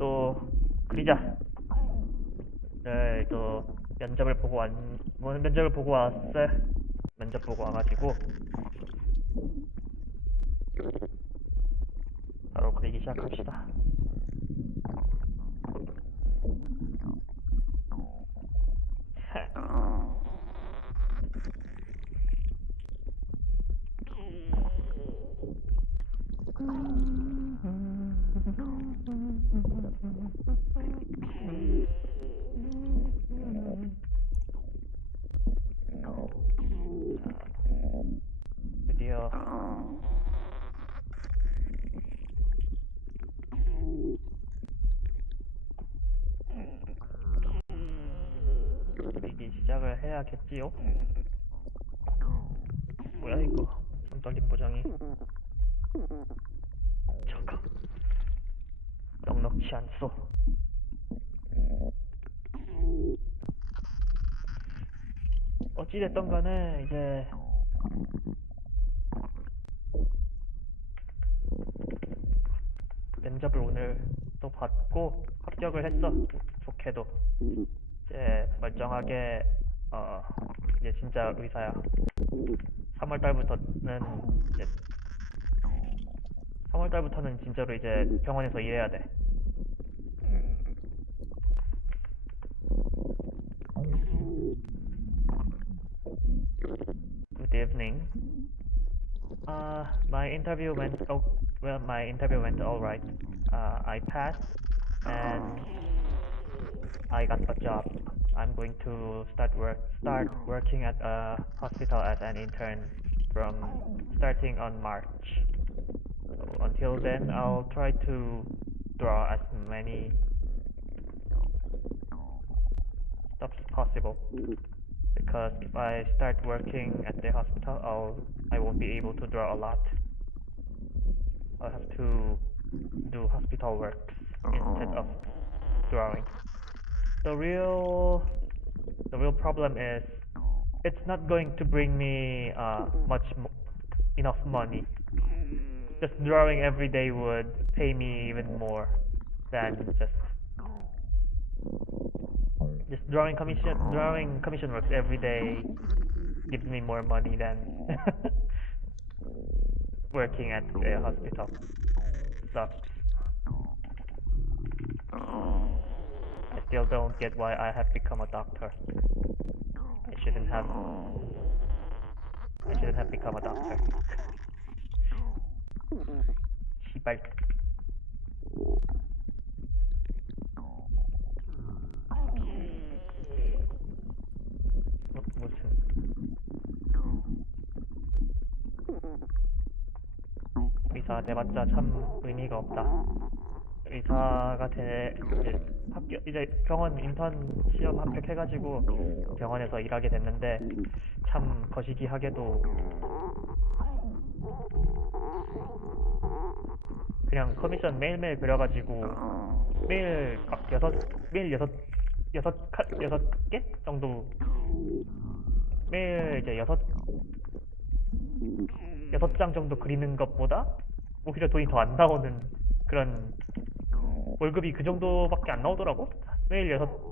또 그리자. 네, 또 면접을 보고 면접을 보고 왔어요. 면접 보고 와가지고 바로 그리기 시작합시다. 드디어 그리기 시작을 해야겠지요? 뭐야 이거? 손 떨림 보정이 잠깐 넉넉치 않소. 어찌됐던 간에 이제 면접을 오늘 또 받고 합격을 했어. 좋게도 이제 멀쩡하게 이제 진짜 의사야. 3월달부터는 진짜로 이제 병원에서 일해야 돼. Good evening. My interview went all right. I passed and I got a job. I'm going to start working at a hospital as an intern from starting on March. So until then, I'll try to draw as many stuff as possible. Because if I start working at the hospital, I won't be able to draw a lot. I'll have to do hospital works instead of drawing. The real problem is it's not going to bring me enough money. Just drawing every day would pay me even more than just drawing commission works every day gives me more money than working at a hospital. Sucks. I still don't get why I have become a doctor. I shouldn't have become a doctor. 씨발. 무슨 의사가 돼봤자 참 의미가 없다. 의사가 이제 병원 인턴 시험 합격해가지고 병원에서 일하게 됐는데 참 거시기하게도 그냥 커미션 매일매일 그려가지고 매일 막 여섯 개 정도 매일 이제 여섯 장 정도 그리는 것보다 오히려 돈이 더 안 나오는 그런 월급이 그 정도밖에 안 나오더라고. 매일 여섯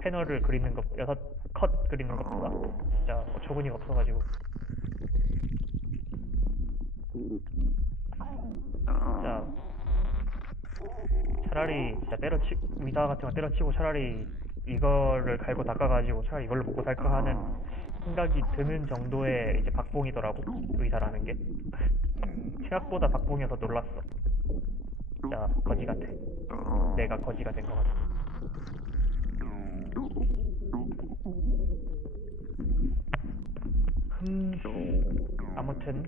패널을 그리는 것, 6컷 그리는 것보다 진짜 어처구니가 없어가지고 진짜 차라리 진짜 의사 같은 거 때려치고 차라리 이거를 갈고 닦아가지고 차라리 이걸로 먹고 살까 하는 생각이 드는 정도의 이제 박봉이더라고, 의사라는 게. 생각보다 박봉이어서 놀랐어. 진짜 거지 같아. 내가 거지가 된 것 같아. 아무튼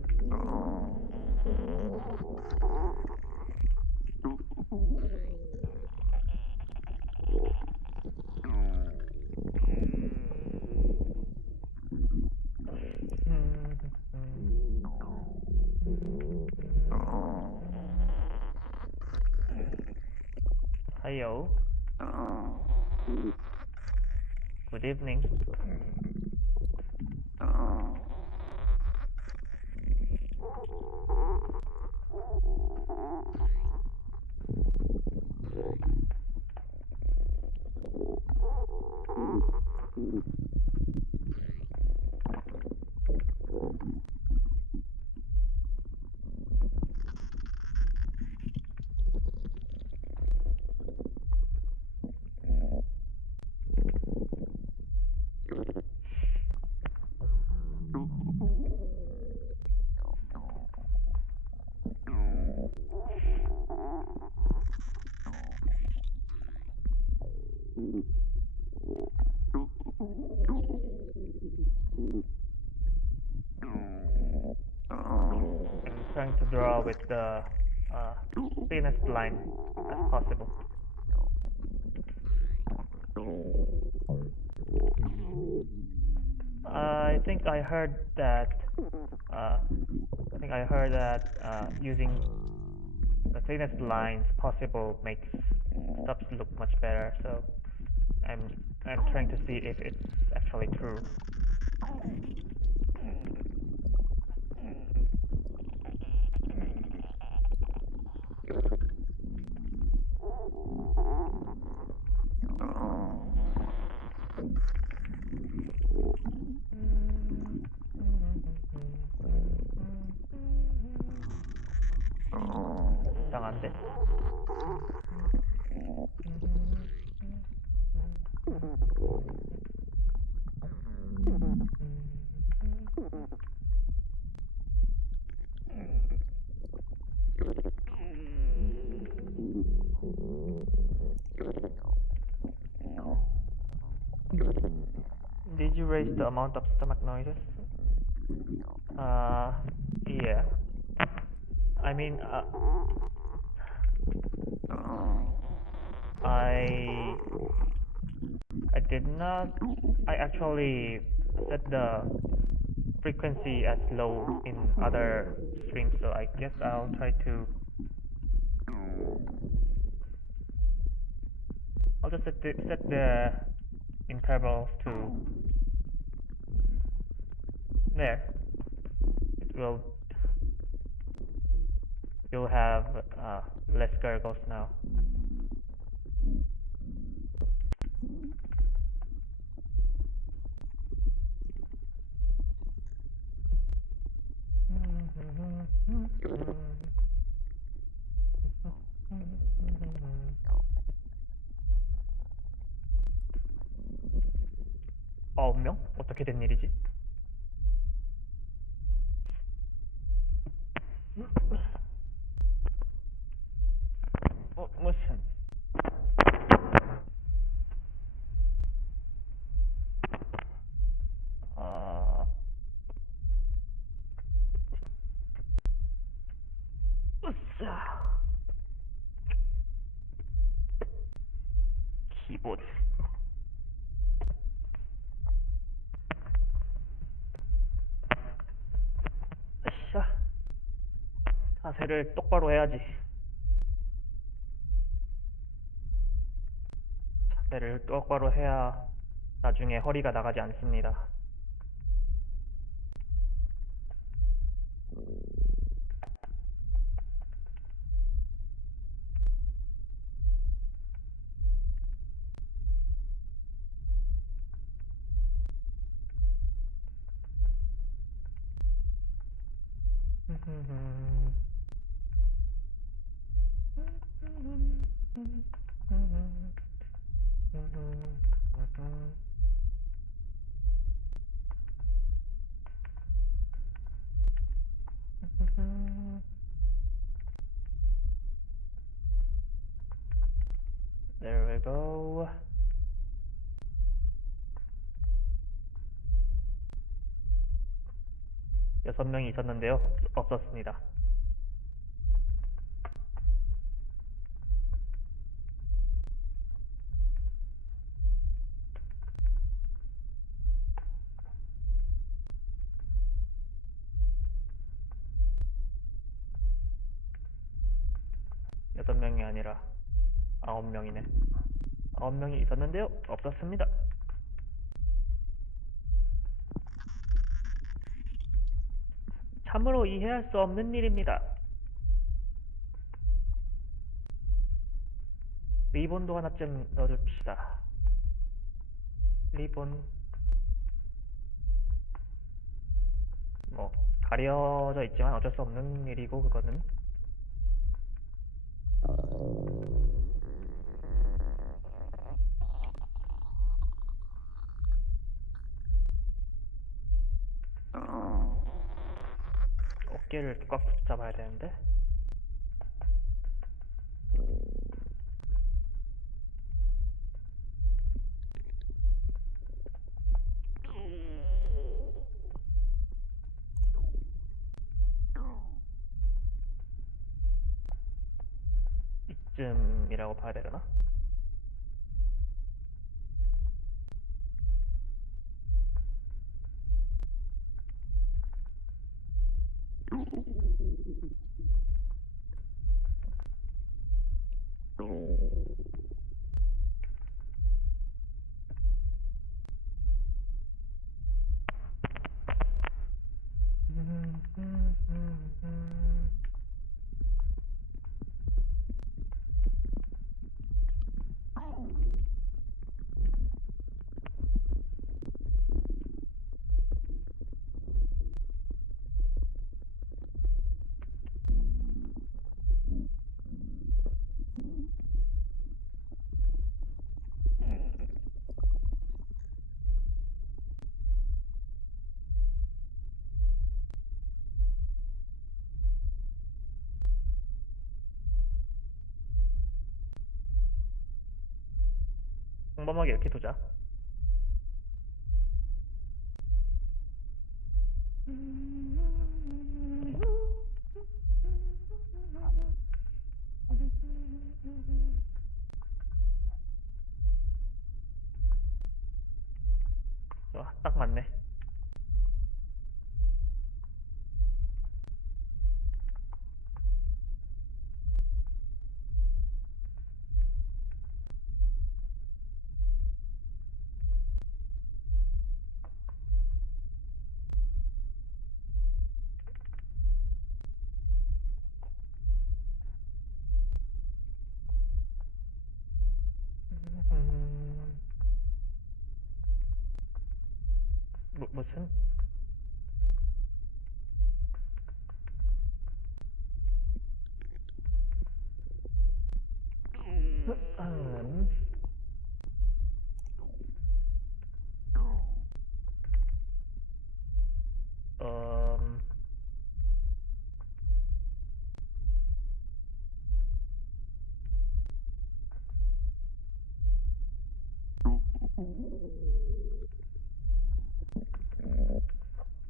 Hello. Good evening. draw with the thinnest line as possible. I think I heard that using the thinnest lines possible makes subs look much better. So I'm trying to see if it's actually true. 이상한데? Did you raise the amount of stomach noises? Yeah. I mean, I did not. I actually set the frequency as low in other streams, so I guess I'll try to. I'll just set the intervals to there. You'll have less gurgles now. 명? 어떻게 된 일이지? 무슨 으쌰 키보드 으쌰 자세를 똑바로 해야지. 자세를 똑바로 해야 나중에 허리가 나가지 않습니다. There we go. 여섯 명이 있었는데요. 없었습니다. 여섯 명이 아니라 9명이네. 9명이 있었는데요. 없었습니다. 참으로 이해할 수 없는 일입니다. 리본도 하나쯤 넣어줍시다. 리본 뭐 가려져 있지만 어쩔 수 없는 일이고 그거는 어깨를 꽉 붙잡아야 되는데 이쯤이라고 봐야 되려나? 평범하게 이렇게 두자. 좋아, 딱 맞네. 무슨?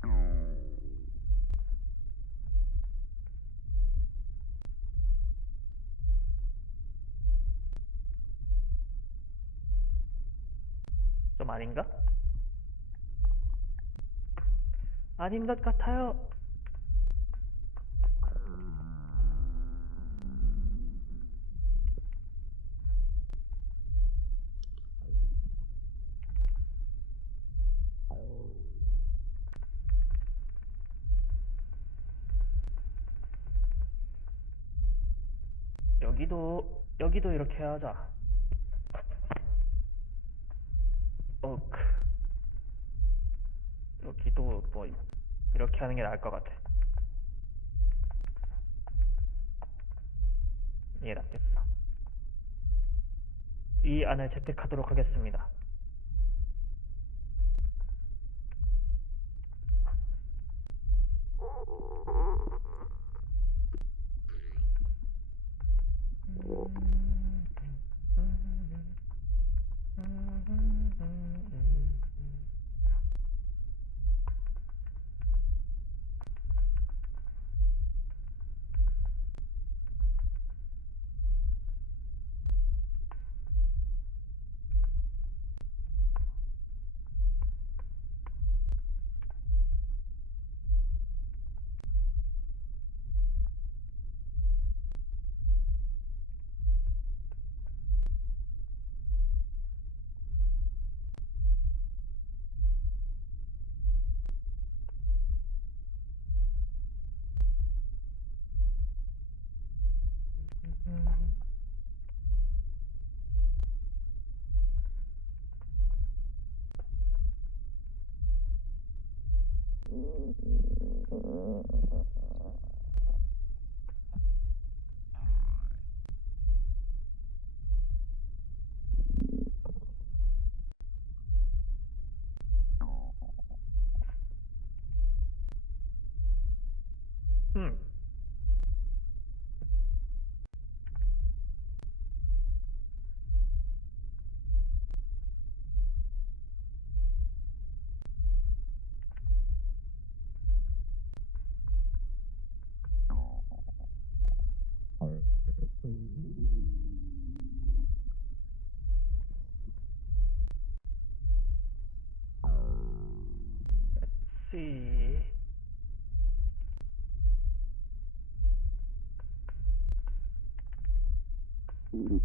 음, 좀 아닌가? 아닌 것 같아요. 여기도 이렇게 하자. 여기도 뭐 이렇게 하는 게 나을 것 같아. 이게 낫겠어. 이 안을 채택하도록 하겠습니다. 음. 무슨?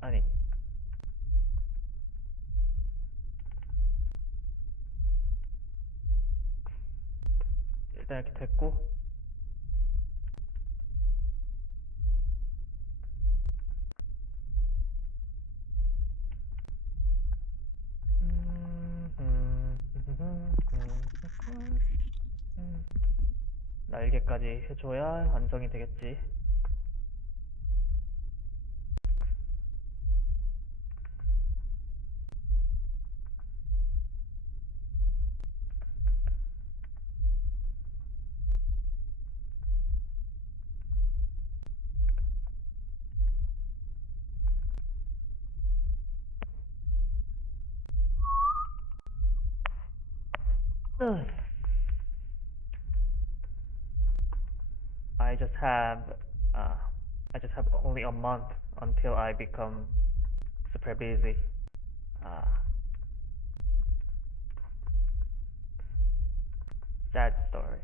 아니. 일단 이렇게 됐고. 날개까지 해줘야 안정이 되겠지. I just have uh, I just have only a month until I become super busy. Sad story.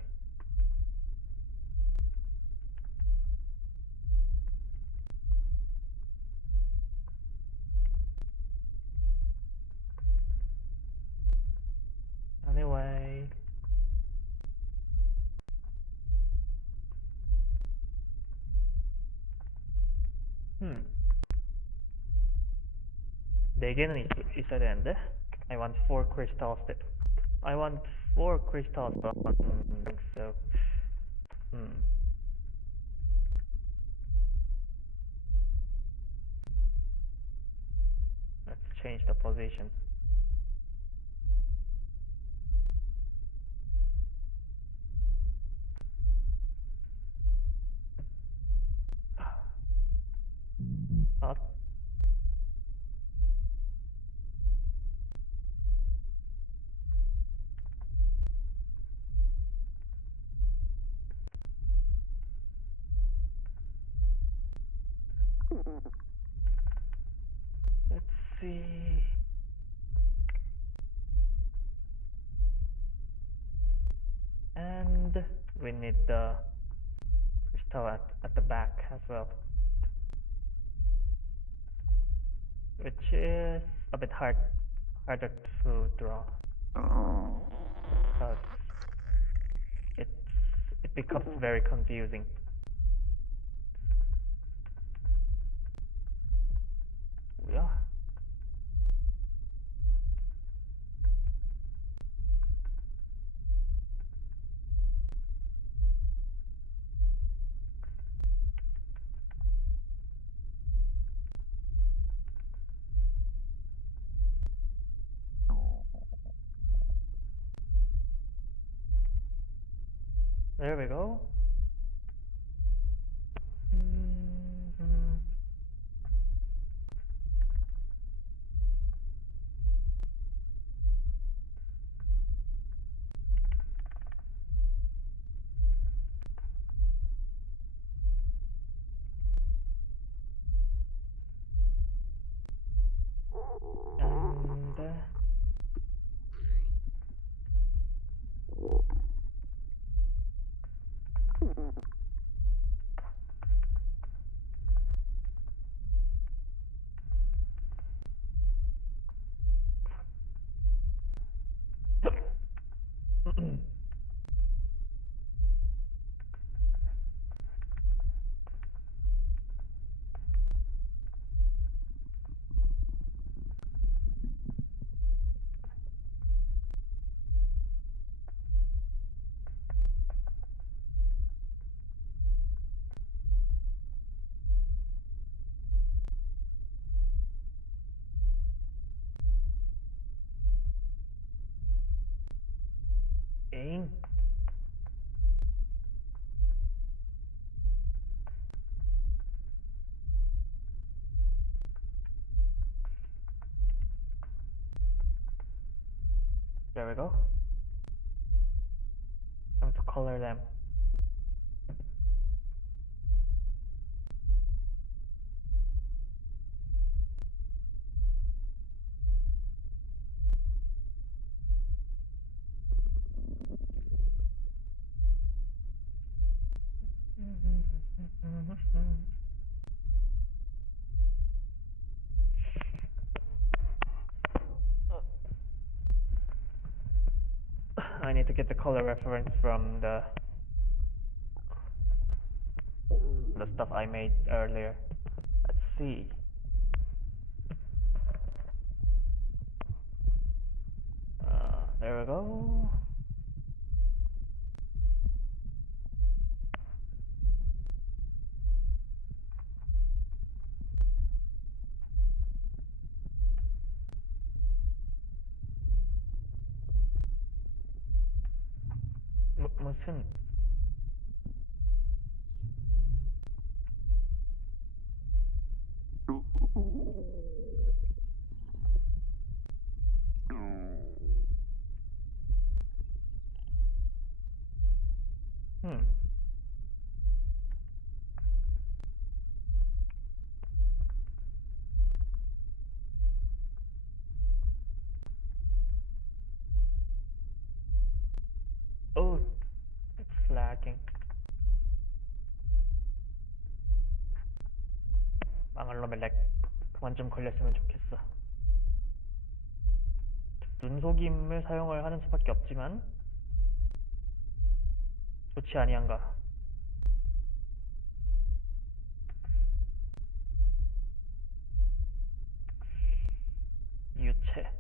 Anyway. 네 개는 있어야 되는데. I want 4 crystals. I want 4 crystals, but I don't think so. Let's change the position. Up. Let's see. And we need the crystal at the back as well, which is a bit harder to draw because it becomes very confusing. Yeah. There we go. There we go. I'm to color them. I need to get the color reference from the stuff I made earlier. Let's see. There we go. 무슨 Oh, it's lagging. 망할 놈의 렉. 그만 좀 걸렸으면 좋겠어. 눈속임을 사용을 하는 수밖에 없지만 좋지 아니한가. 유체.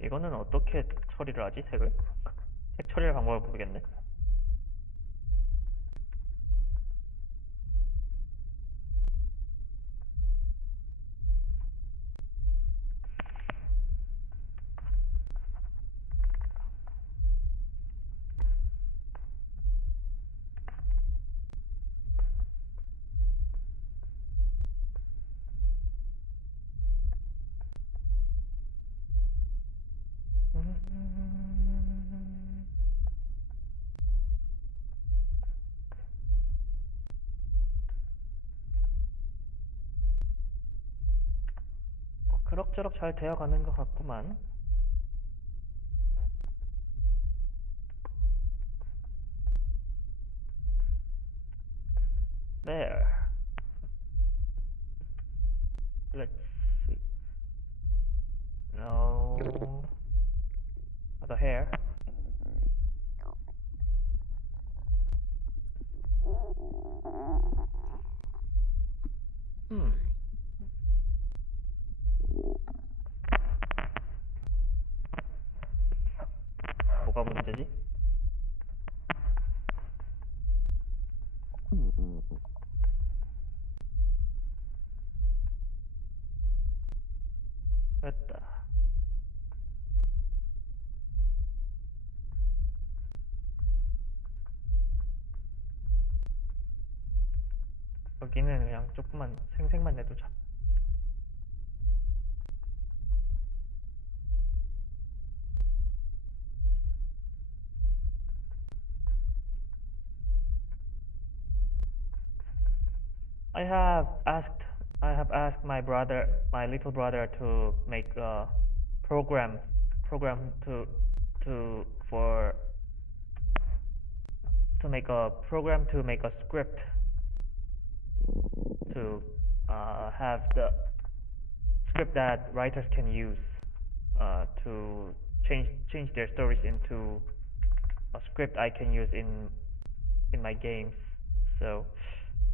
이거는 어떻게 처리를 하지, 색을? 색 처리할 방법을 모르겠네. 그럭저럭 잘 되어가는 것 같구만. There. Let's see. No. The hair. 뭐가 문제지? 됐다. 여기는 그냥 조금만 생색만 내두자. I have asked my brother, my little brother, to make a program to make a program to make a script to have the script that writers can use to change their stories into a script I can use in my games. So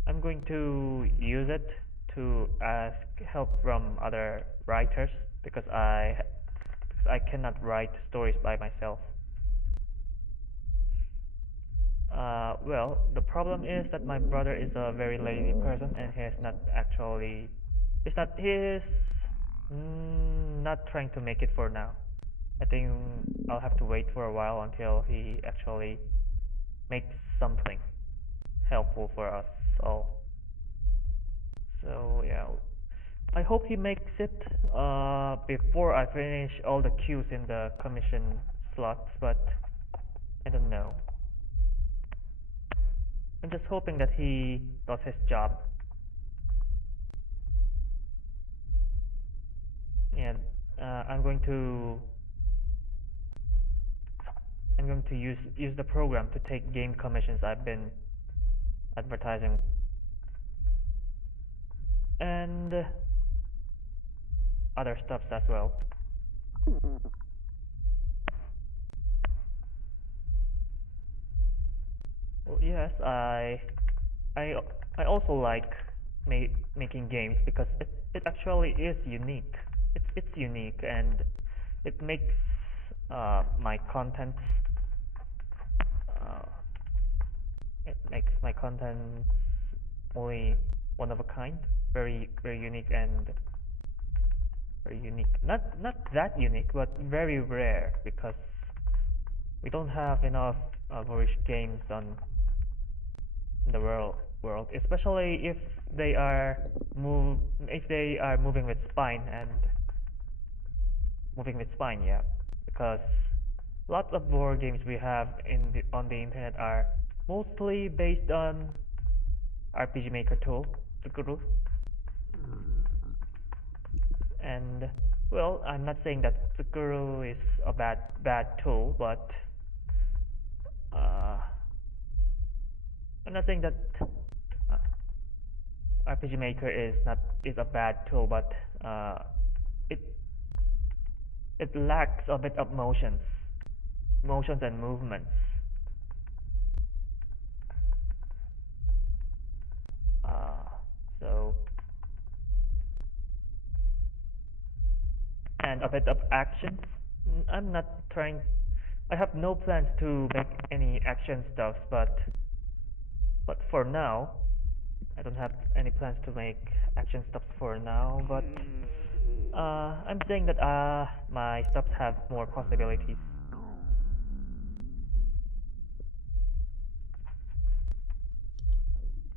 I'm going to use it to ask help from other writers because I cannot write stories by myself. Well, the problem is that my brother is a very lazy person and he is not trying to make it for now. I think I'll have to wait for a while until he actually makes something helpful for us all. So yeah, I hope he makes it before I finish all the queues in the commission slots, but I don't know. I'm just hoping that he does his job. And I'm going to use the program to take game commissions I've been advertising, and other stuffs as well. Well, yes, I I also like making games because it actually is unique. It's unique, and it makes my content uh, it makes my content only one of a kind, very unique, and very unique. Not that unique, but very rare, because we don't have enough vorish games on the world, especially if they are moving with spine, yeah, because lots of board games we have on the internet are mostly based on RPG Maker tool, touhou. And well, I'm not saying that touhou is a bad tool, but uh, I'm not saying that uh, RPG Maker is a bad tool, but it it lacks a bit of motions and movements. Uh, so and a bit of action. I'm not trying. I have no plans to make any action stuff, but for now, I don't have any plans to make action stuff for now. But I'm saying that my stuffs have more possibilities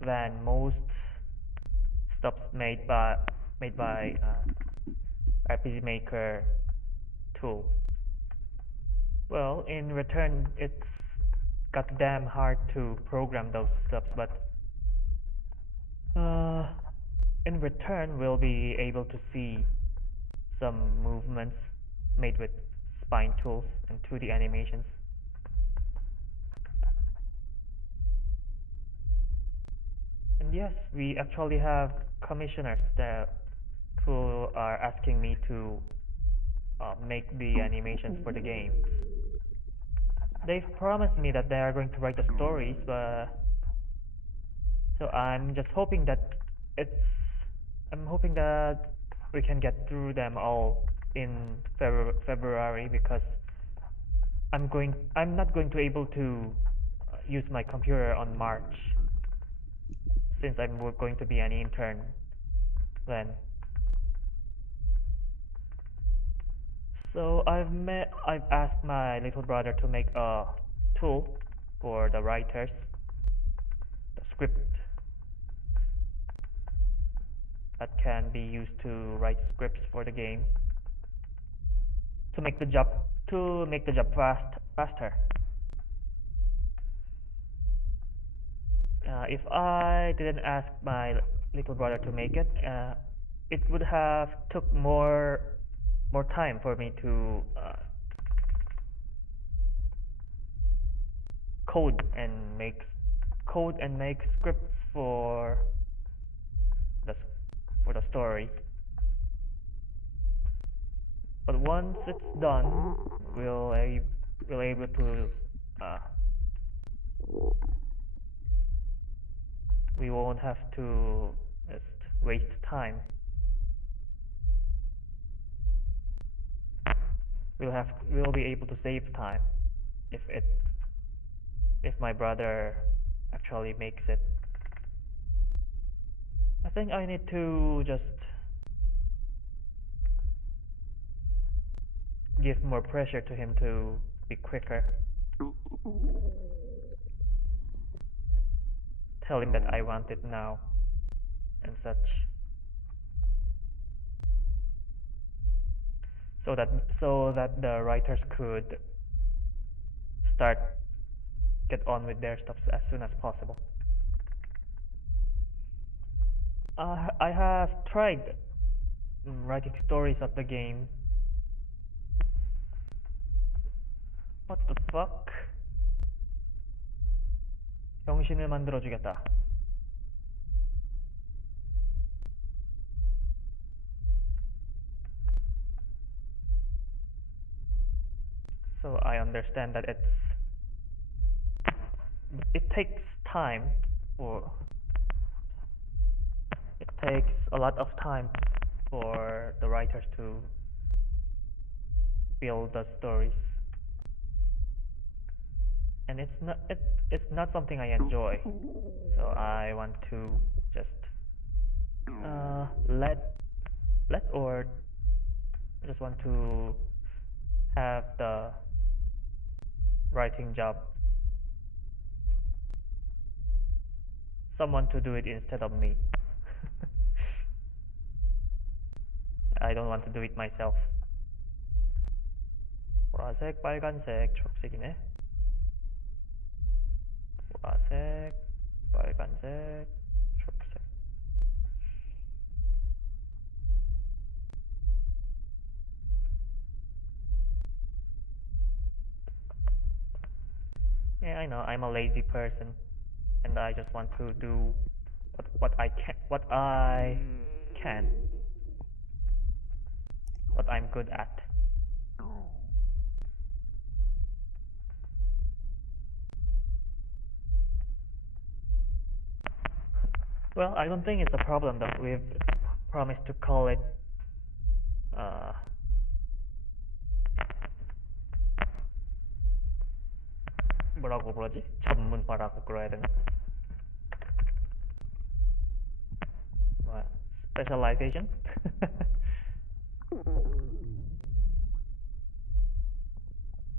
than most stuffs made by RPG Maker tool. Well, in return, it's goddamn hard to program those stuffs, but in return, we'll be able to see some movements made with spine tools and 2D animations. And yes, we actually have commissioners who are asking me to make the animations for the game. They've promised me that they are going to write the stories, but so I'm just hoping that I'm hoping that we can get through them all in February, because I'm not going to be able to use my computer on March, since I'm going to be an intern then. So I've asked my little brother to make a tool for the writers, the script that can be used to write scripts for the game, to make the job faster. If I didn't ask my little brother to make it, it would have took more time for me to code and make scripts for the story. But once it's done, we'll able to we won't have to just waste time. We'll be able to save time if my brother actually makes it. I think I need to just give more pressure to him to be quicker. Tell him that I want it now and such. So that the writers could get on with their stuff as soon as possible. I have tried writing stories of the game. What the fuck? 병신을 만들어주겠다. So I understand that it takes time for it takes a lot of time for the writers to build the stories, and it's not something I enjoy. So I want to just or I just want to have the writing job, someone to do it instead of me. I don't want to do it myself. 보라색, 빨간색, 초록색이네. 보라색, 빨간색, 초록색. Yeah, I know, I'm a lazy person, and I just want to do what I can, what I'm good at. Well, I don't think it's a problem though. We've promised to call it 뭐라고 부르지? 전문화라고 그래야 되나? Specialization?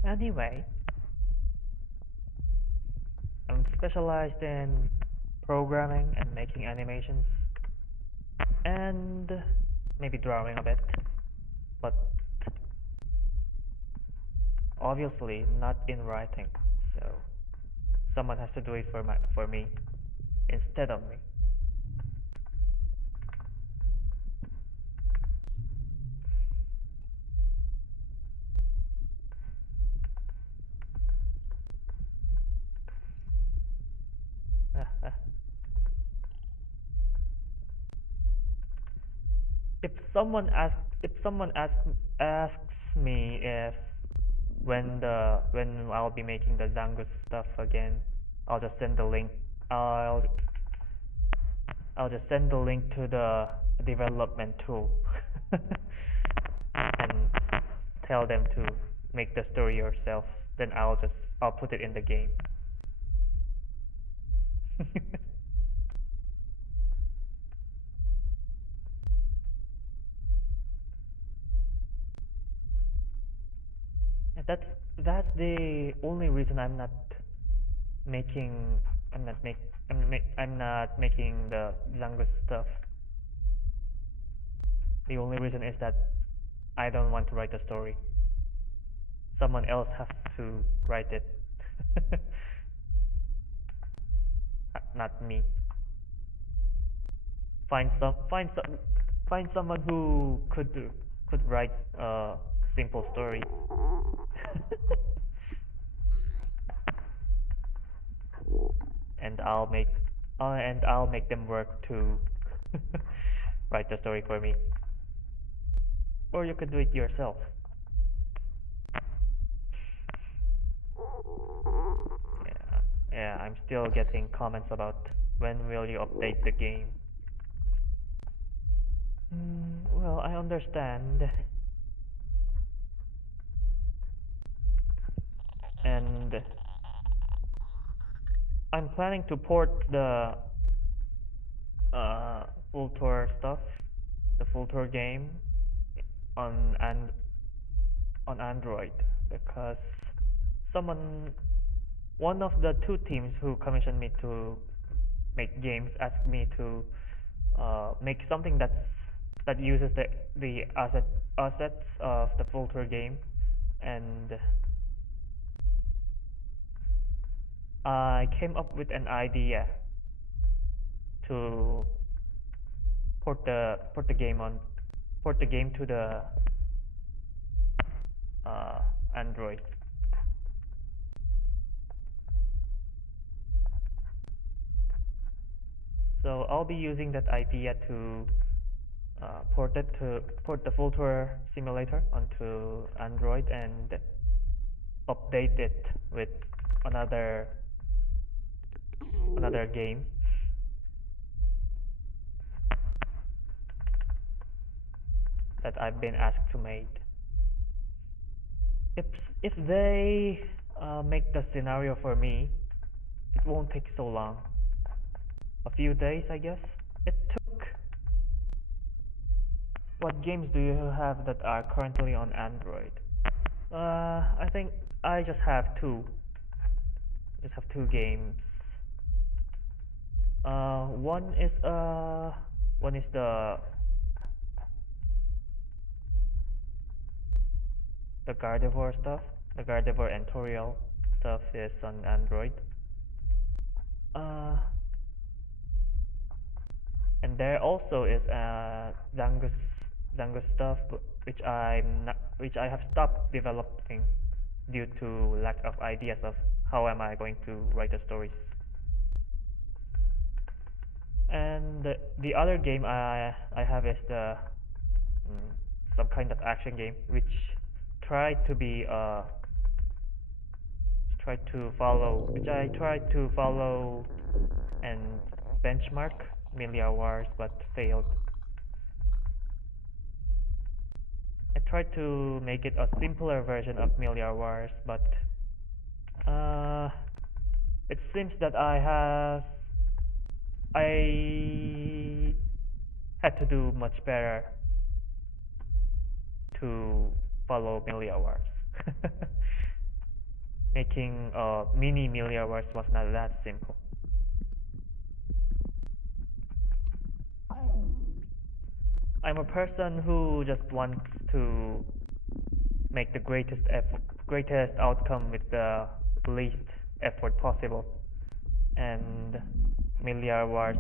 Anyway, I'm specialized in programming and making animations, and maybe drawing a bit, but obviously not in writing. So someone has to do it for me instead of me. If someone asks me if when I'll be making the Zangus stuff again, I'll just send the link. I'll just send the link to the development tool and tell them to make the story yourself. Then I'll put it in the game. That's the only reason I'm not making the Zangus stuff. The only reason is that I don't want to write the story. Someone else has to write it. Not me. Find someone who could write a simple story. and I'll make them work to write the story for me. Or you could do it yourself. Yeah, I'm still getting comments about when will you update the game. Well, I understand. And I'm planning to port the full tour stuff, the full tour game on on Android because someone, one of the two teams who commissioned me to make games asked me to make something that uses the assets of the full tour game, and I came up with an idea to port the game on port the game to the Android. So I'll be using that idea to port the full tour simulator onto Android and update it with another game. That I've been asked to make. If if they make the scenario for me, it won't take so long. A few days, I guess. It took. What games do you have that are currently on Android? I think I just have two. Just have two games. One is the Gardevoir stuff. The Gardevoir and Toriel stuff is on Android. And there also is Zangus stuff, which I have stopped developing due to lack of ideas of how am I going to write the stories. And the other game I have is the some kind of action game which tried to be I tried to follow and benchmark Milliard Wars but failed. I tried to make it a simpler version of Milliard Wars, but it seems that I had to do much better to follow Milliard Wars. Making mini Milliard Wars was not that simple. I'm a person who just wants to make the greatest outcome with the least effort possible, and Milliard Wars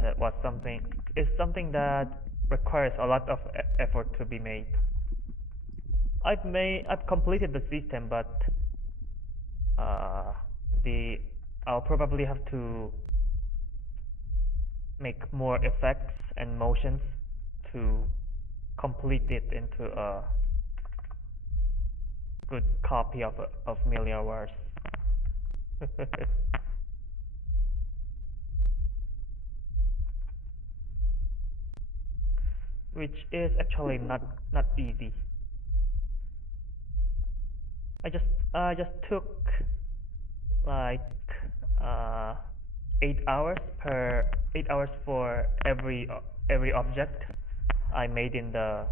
is something that requires a lot of effort to be made. I've completed the system, but I'll probably have to make more effects and motions to complete it into a good copy of Milliard Wars. Which is actually not easy. I just took like 8 hours for every object I made in the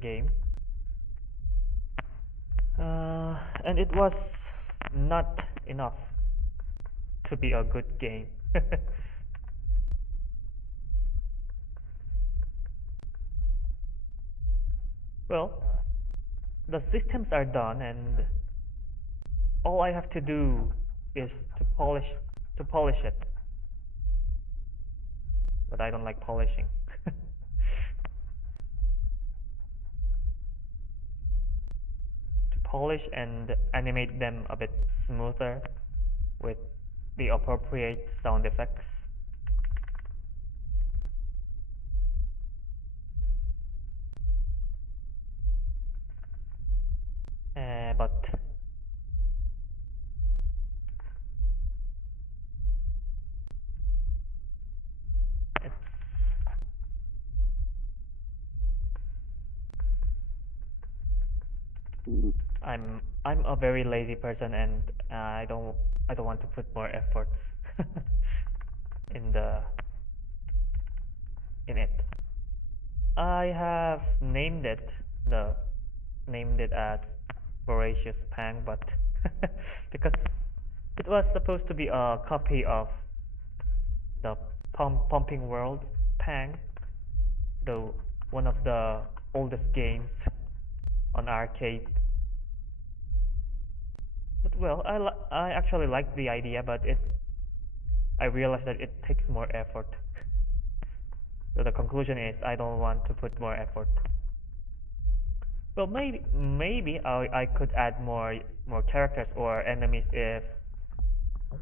game, and it was not enough to be a good game. Well, the systems are done, and all I have to do is to polish it. But I don't like polishing. To polish and animate them a bit smoother with the appropriate sound effects. But I'm a very lazy person, and I don't want to put more efforts in it. I have named it as voracious Pang, but because it was supposed to be a copy of the pumping world Pang, the one of the oldest games on arcade. But well, I actually like the idea, but I realized that it takes more effort. So the conclusion is I don't want to put more effort. Well, maybe I could add more characters or enemies if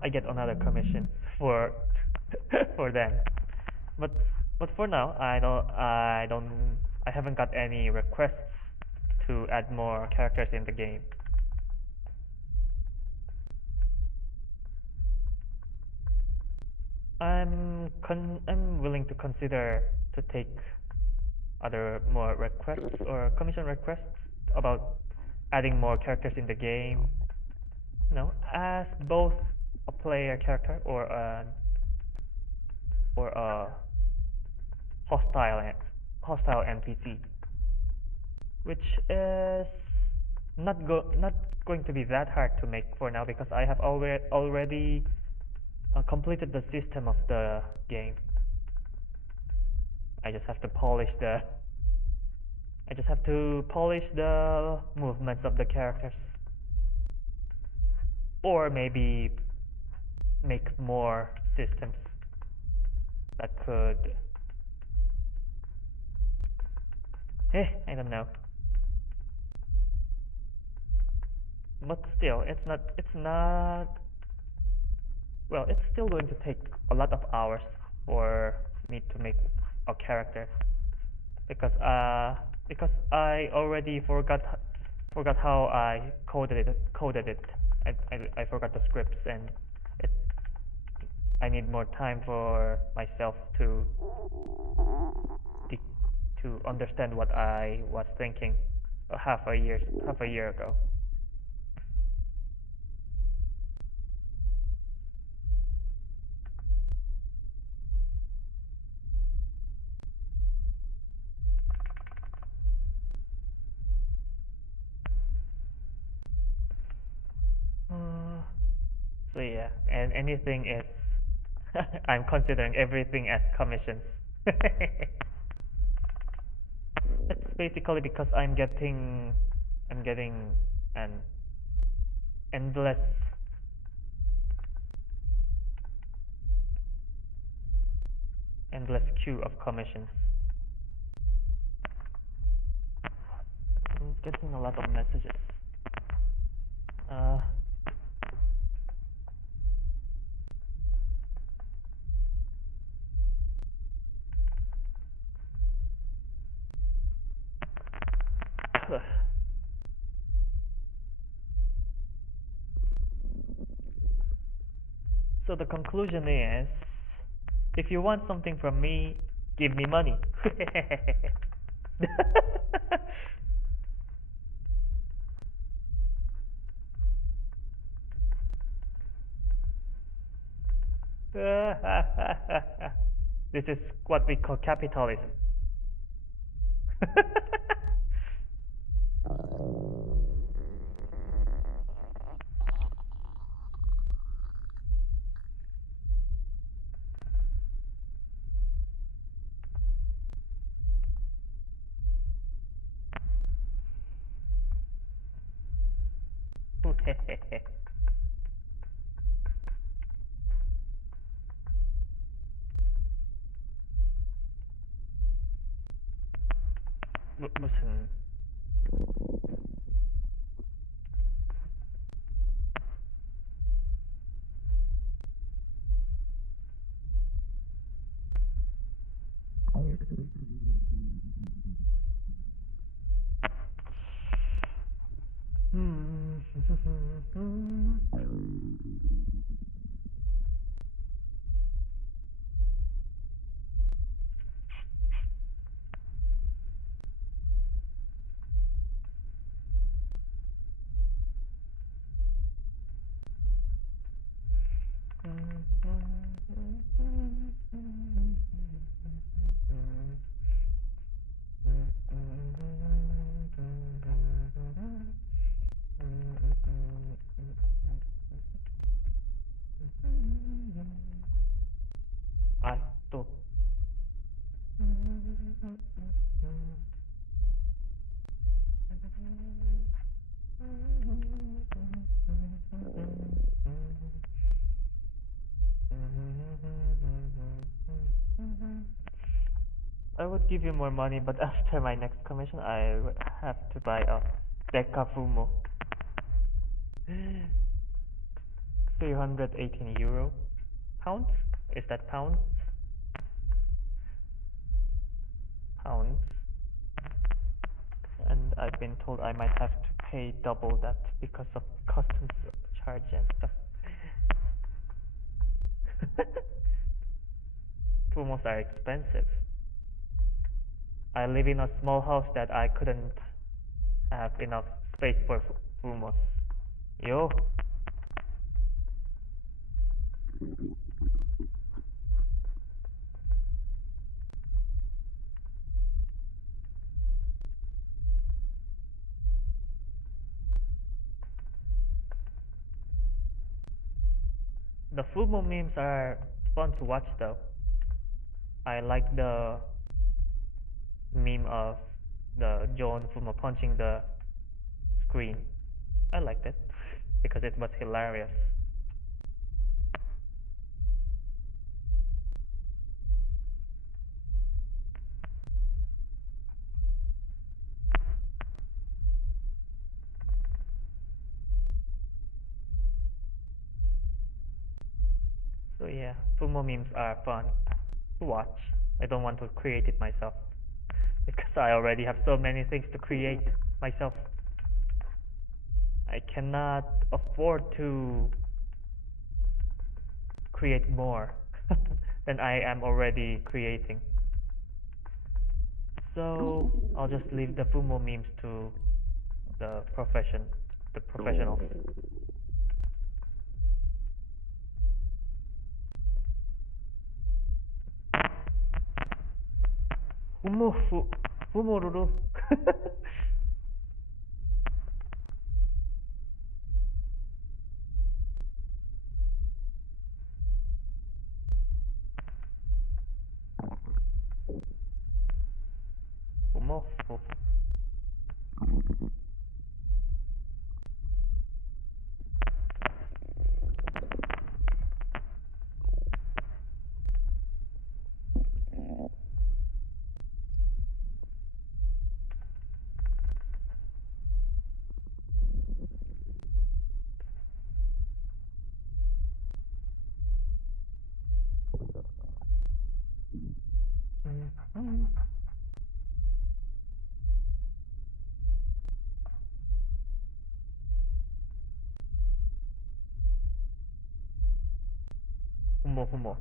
I get another commission for for them. But for now, I haven't got any requests to add more characters in the game. I'm willing to consider to take other more requests or commission requests about adding more characters in the game. No, as both a player character or a hostile NPC, which is not going to be that hard to make for now because I have already completed the system of the game. I just have to polish the movements of the characters, or maybe make more systems that could. I don't know. But still, it's not. Well, it's still going to take a lot of hours for me to make a character because I already forgot how I coded it. I forgot the scripts, and it I need more time for myself to understand what I was thinking half a year ago. So yeah, and anything is I'm considering everything as commissions. It's basically because I'm getting an endless queue of commissions. I'm getting a lot of messages. So the conclusion is, if you want something from me, give me money. This is what we call capitalism. 무슨 I would give you more money, but after my next commission, I would have to buy a Decafumo. 318 euro. Pounds? Is that pounds? Pounds. And I've been told I might have to pay double that because of customs charge and stuff. Fumos are expensive. I live in a small house that I couldn't have enough space for Fumos. Yo. The Fumo memes are fun to watch though. I like the meme of the John Fumo punching the screen. I liked it because it was hilarious. So yeah, Fumo memes are fun to watch. I don't want to create it myself because I already have so many things to create myself. I cannot afford to create more than I am already creating. So I'll just leave the Fumo memes to the professionals. Fumoruru. Fumo. Fumo.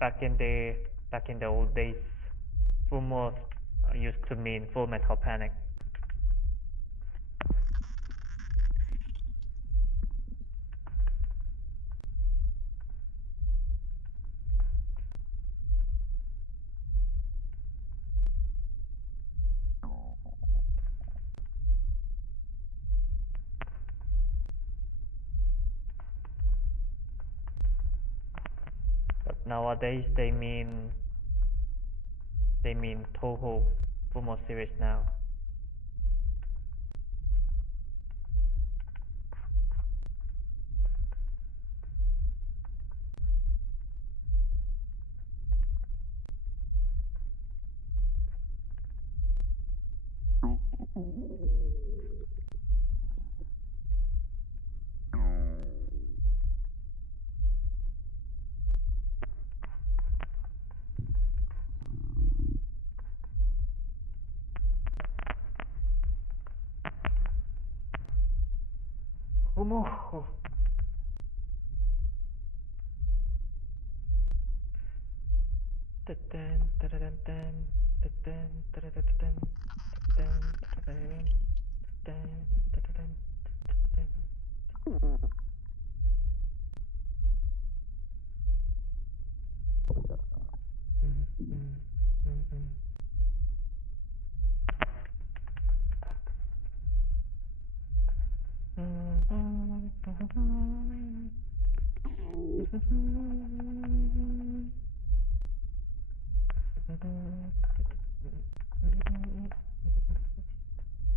Back in the old days, Fumo used to mean Full Metal Panic. But nowadays they mean touhou Fumo series now. Fumo.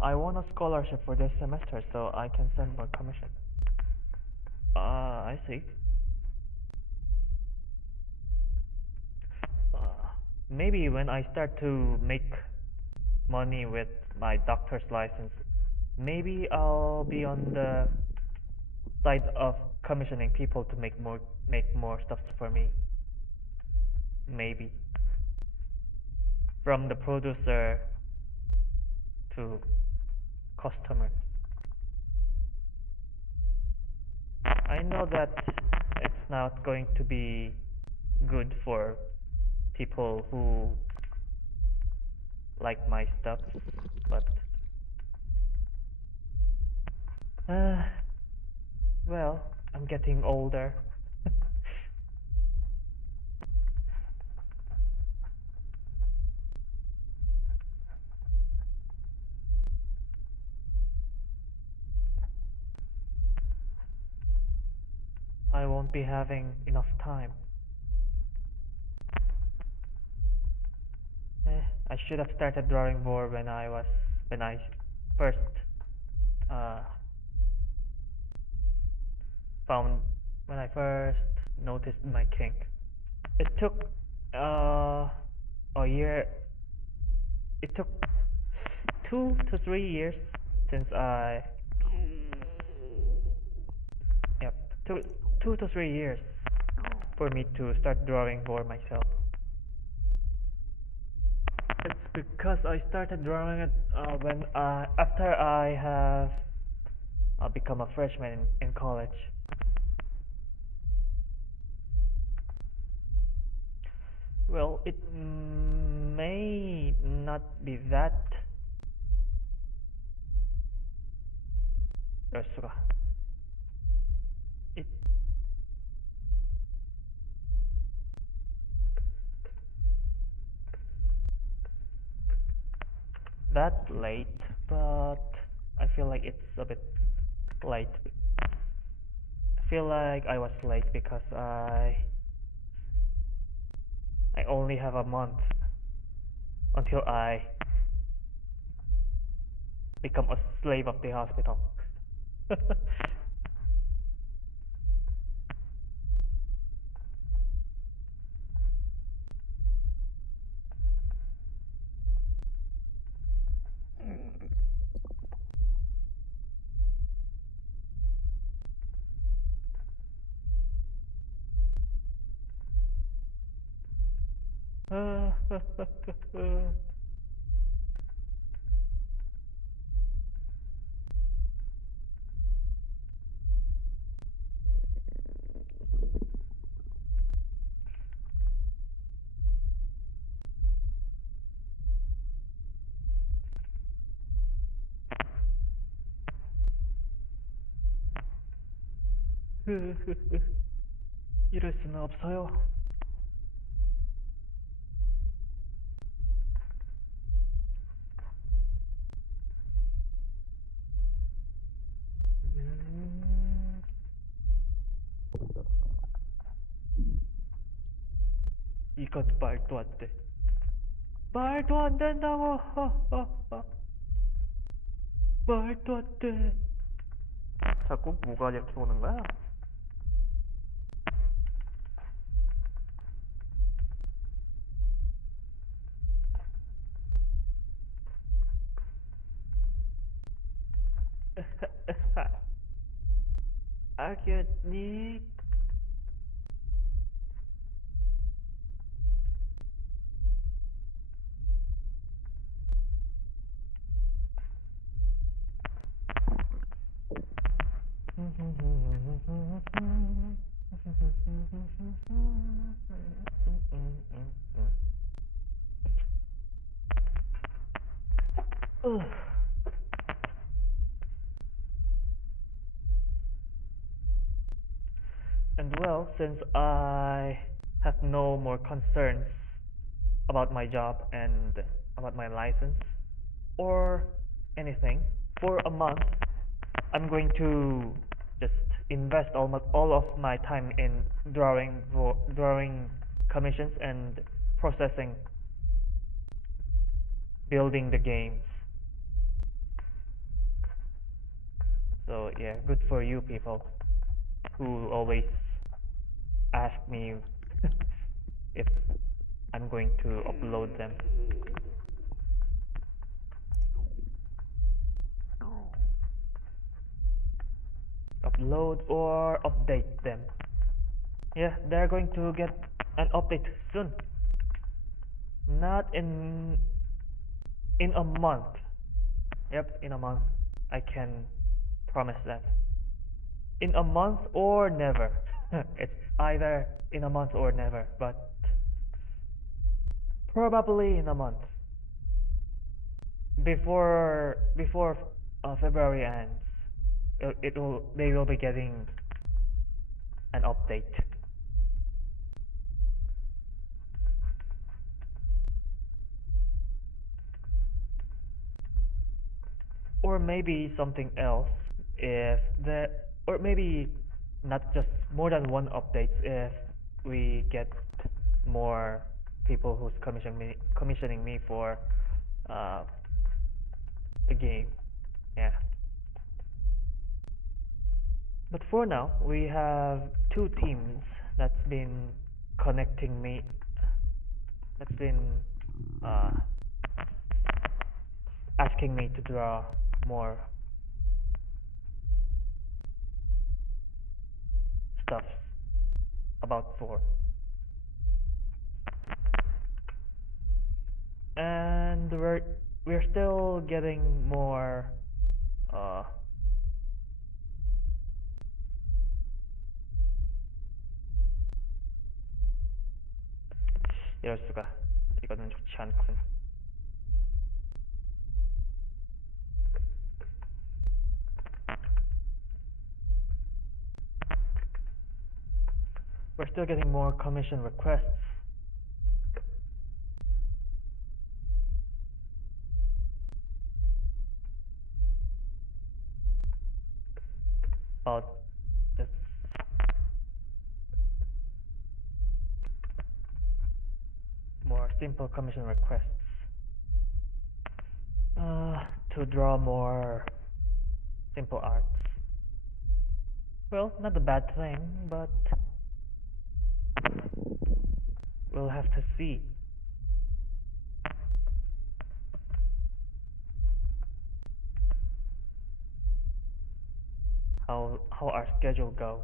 I won a scholarship for this semester, so I can send more commission. I see. Uh, Maybe when I start to make money with my doctor's license, maybe I'll be on the side of commissioning people to make more stuff for me. Maybe from the producer to customer. I know that it's not going to be good for people who like my stuff, but uh, well, I'm getting older. I won't be having enough time. I should have started drawing more when I first uh, found when I first noticed my kink. It took a year. It took 2 to 3 years since I yep 2 to 3 years for me to start drawing for myself. It's because I started drawing it when after I have become a freshman in college. Well, it may not be that. It that late, but I feel like it's a bit late. I feel like I was late because I only have a month until I become a slave of the hospital. 이럴 수는 없어요. 이건 말도 안 돼. 말도 안 된다고. 말도 안 돼. 자꾸 뭐가 이렇게 오는 거야? 알겠니? And well, since I have no more concerns about my job and about my license or anything, for a month, I'm going to just invest all of my time in drawing commissions and processing building the games. So yeah, good for you people who always ask me if I'm going to upload them. Upload or update them. Yeah, they're going to get an update soon. Not in a month. Yep, in a month. I can promise that. In a month or never. It's either in a month or never, but probably in a month. Before February ends, they will be getting an update. Or maybe something else if the or maybe not just more than one updates if we get more people who's commissioning me for uh, the game. Yeah. But for now, we have two teams that's been connecting me. That's been uh, asking me to draw more stuff about 4. And we're still getting more uh 이럴 수가. 이거는 좋지 않군. We're still getting more commission requests. About this. More simple commission requests. To draw more simple arts. Well, not a bad thing, but we'll have to see. How our schedule goes.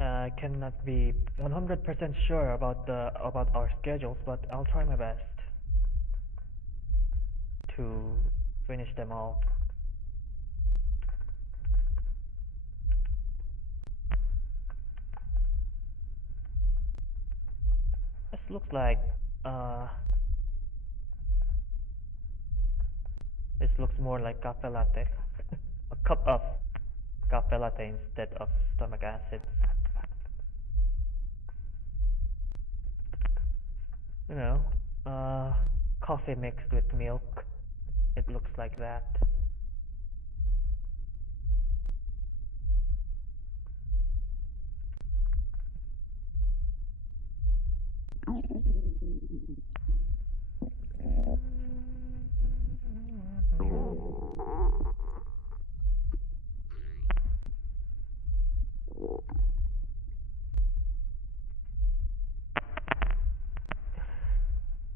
I cannot be 100% sure about our schedules, but I'll try my best to finish them all. This looks like this looks more like cafe latte. A cup of cafe latte instead of stomach acid. You know, coffee mixed with milk. It looks like that.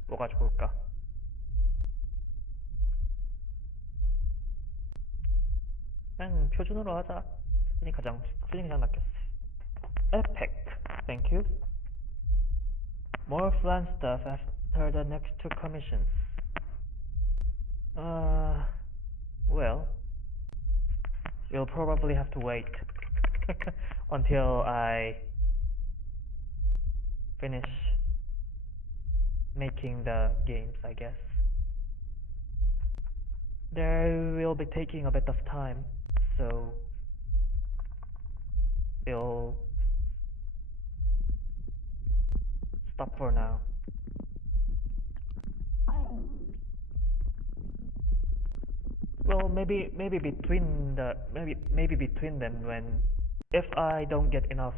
뭐가 좋을까? 그냥 표준으로 하자. 표준이 가장 낫겠어. Epic. Thank you. More flan stuff after the next 2 commissions. Well, you'll probably have to wait until I finish making the games, I guess. They will be taking a bit of time, so we'll stop for now. Well, maybe between maybe between them, when if I don't get enough,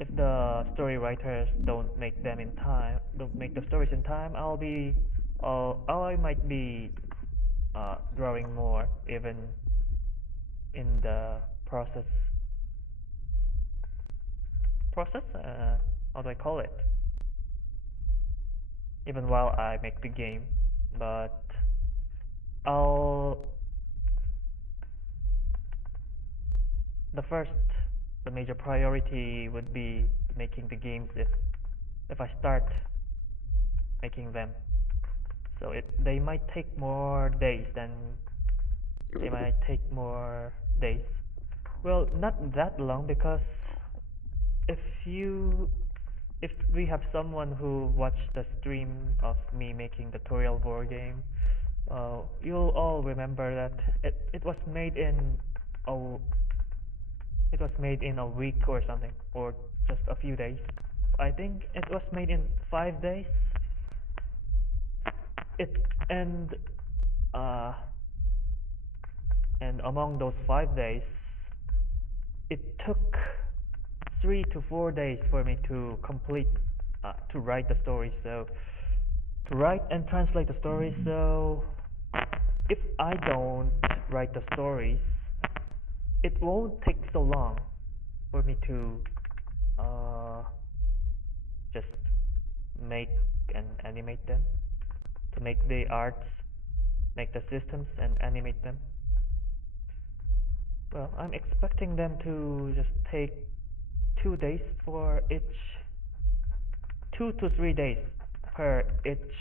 if the story writers don't make them in time, don't make the stories in time, I might be drawing more, even in the process, how do I call it, even while I make the game. But I'll the first the major priority would be making the games if I start making them. So they might take more days than they might take more days. Well, not that long, because if you if we have someone who watched the stream of me making the tutorial war game, you'll all remember that it was made in a a week or something, or just a few days. I think it was made in 5 days. It uh and among those 5 days, it took 3 to 4 days for me to complete to write the story. So to write and translate the story. So if I don't write the stories, it won't take so long for me to just make and animate them, to make the arts, make the systems, and animate them. Well, I'm expecting them to just take 2 days for each, 2 to 3 days per each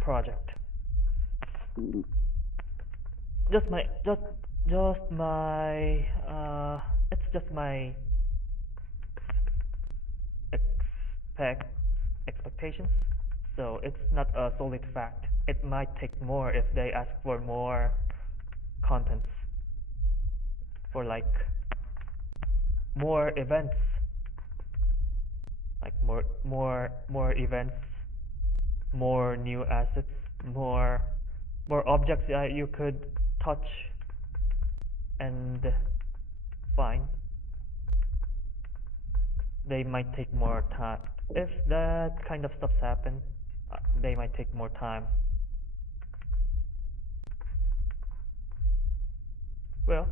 project. Just my, just my, it's just my expectations. So it's not a solid fact. It might take more if they ask for more contents, for like more events, like more events, more new assets, more objects that you could touch and find. They might take more time. If that kind of stuff happen, they might take more time. Well,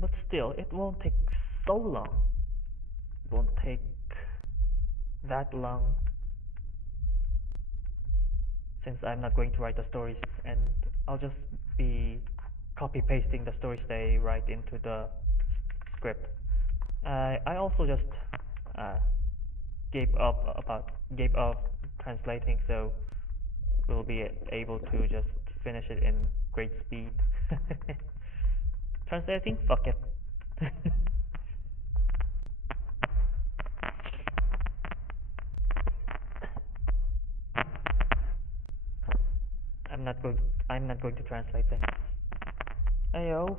but still, it won't take so long. It won't take that long, since I'm not going to write the stories, and I'll just be copy pasting the stories they write into the script. I also just gave up translating, so we'll be able to just finish it in great speed. Translating, fuck it. I'm not going to translate them. Ayo.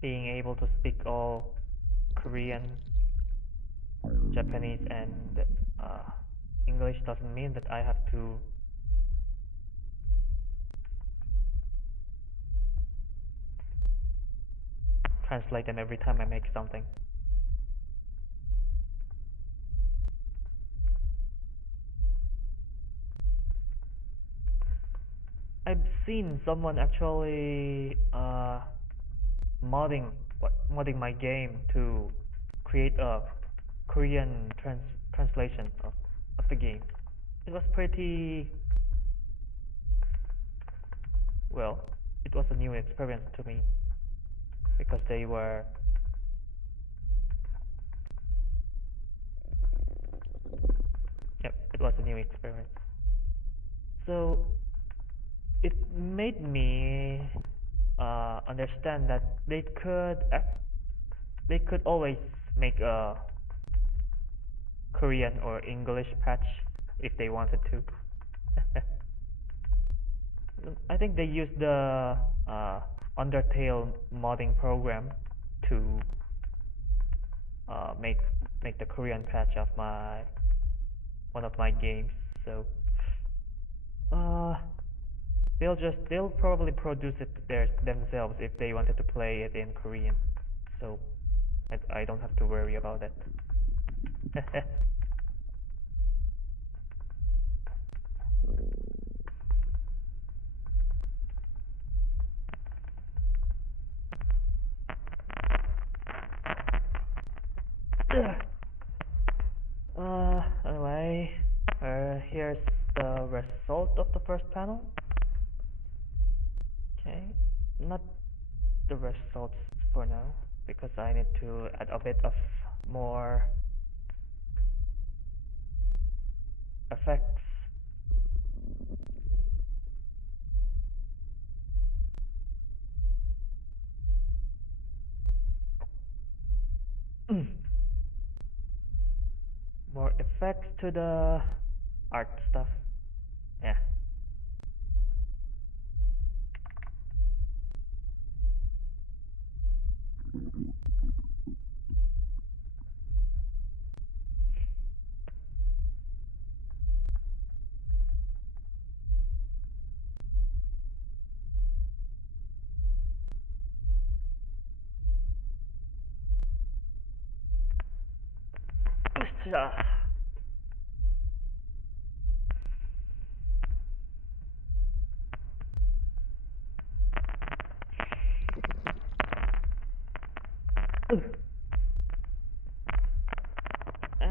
Being able to speak all Korean, Japanese, and English doesn't mean that I have to translate them every time I make something. I've seen someone actually modding my game to create a Korean translation of the game. It was pretty well. It was a new experience to me, because they were it was a new experience. So it made me understand that they could always make a Korean or English patch if they wanted to. I think they use the Undertale modding program to make the Korean patch of one of my games. So uh, they'll probably produce it themselves if they wanted to play it in Korean. So I don't have to worry about it. Anyway, here's the result of the first panel. Okay, not the results for now, because I need to add a bit of more effects. More effects to the art stuff. Yeah.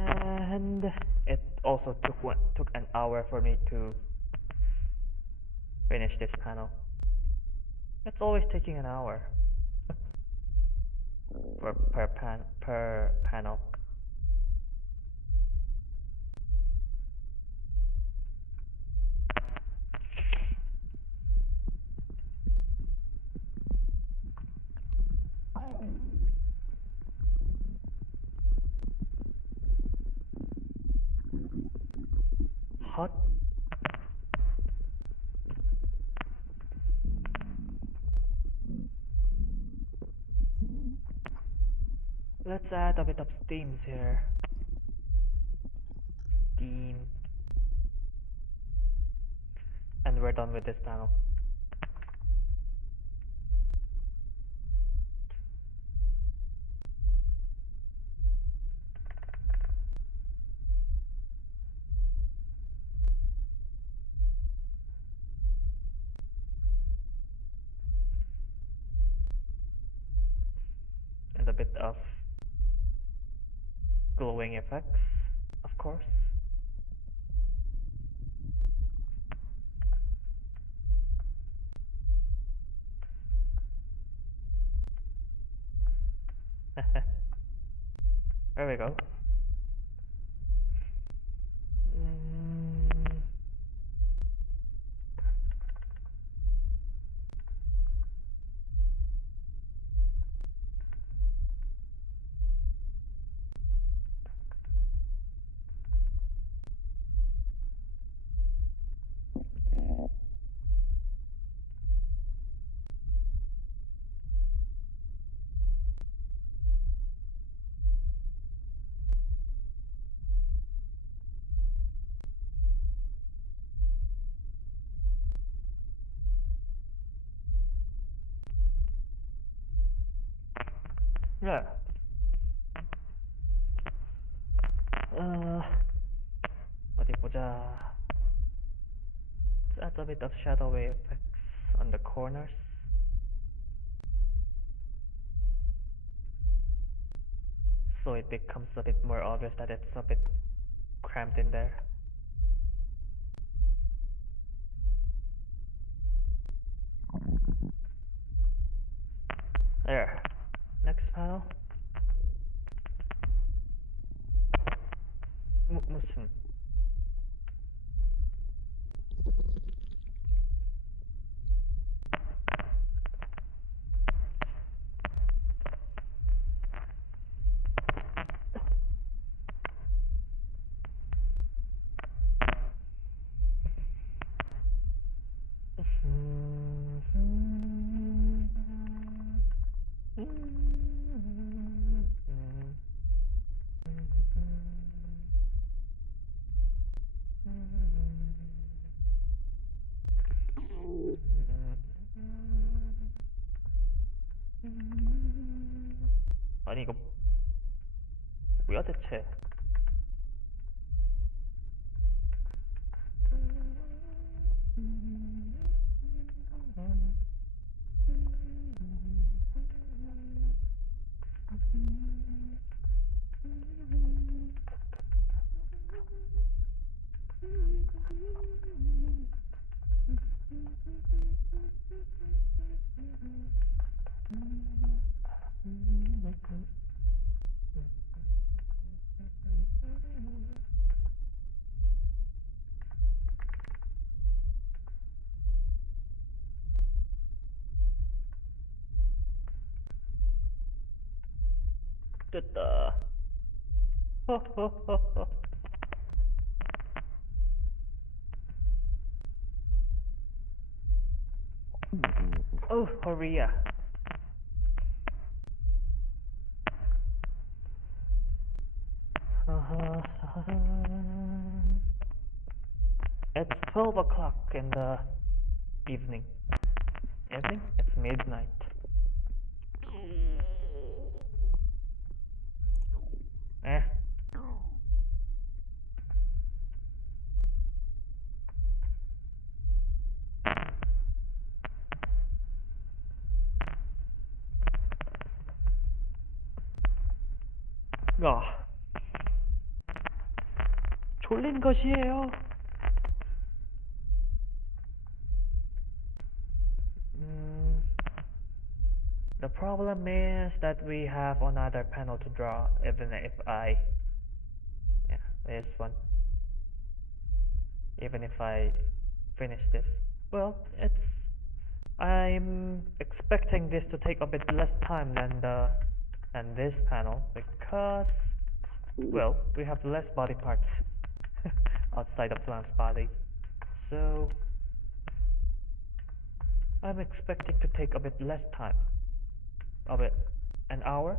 And it also took an hour for me to finish this panel. It's always taking an hour per panel. Hot. Let's add a bit of steams here. Steam. And we're done with this panel. And a bit of glowing effects, of course. There we go. Yeah. 어디 보자. Let's add a bit of shadowy effects on the corners. So it becomes a bit more obvious that it's a bit cramped in there. There. Next panel. 무슨? 아니 이거 뭐야 대체? 됐다. 허허허허. Oh, hurry up. It's 12 o'clock in the evening. Evening? It's midnight. Eh. 아, 졸린 것이에요. The problem is that we have another panel to draw, even if yeah, this one. Even if I finish this. Well, I'm expecting this to take a bit less time than this panel because, well, we have less body parts outside of plant's body. So I'm expecting to take a bit less time. An hour?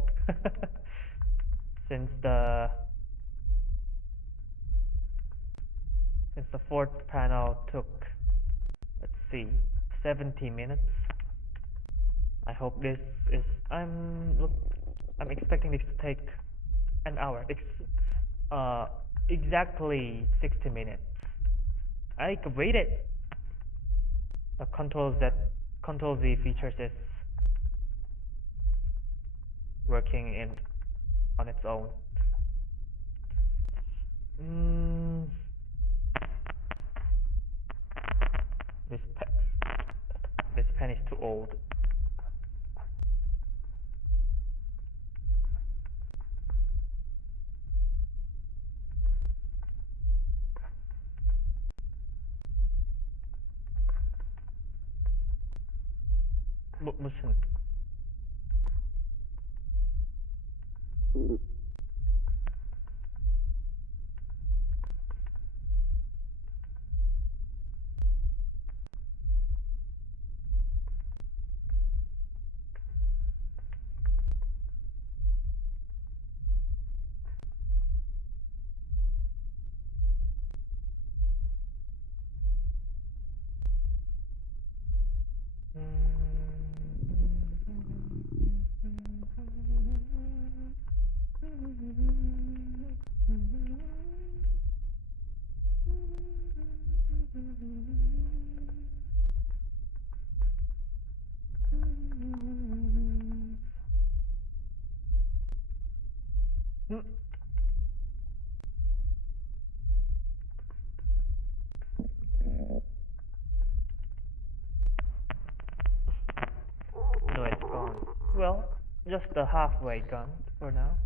since the fourth panel took, let's see, 70 minutes. I hope this is, I'm expecting this to take an hour. Exactly 60 minutes. I can wait it. The Control Z features is working on its own. This pen is too old. 무슨? No, it's gone. Well, just the halfway gone for now.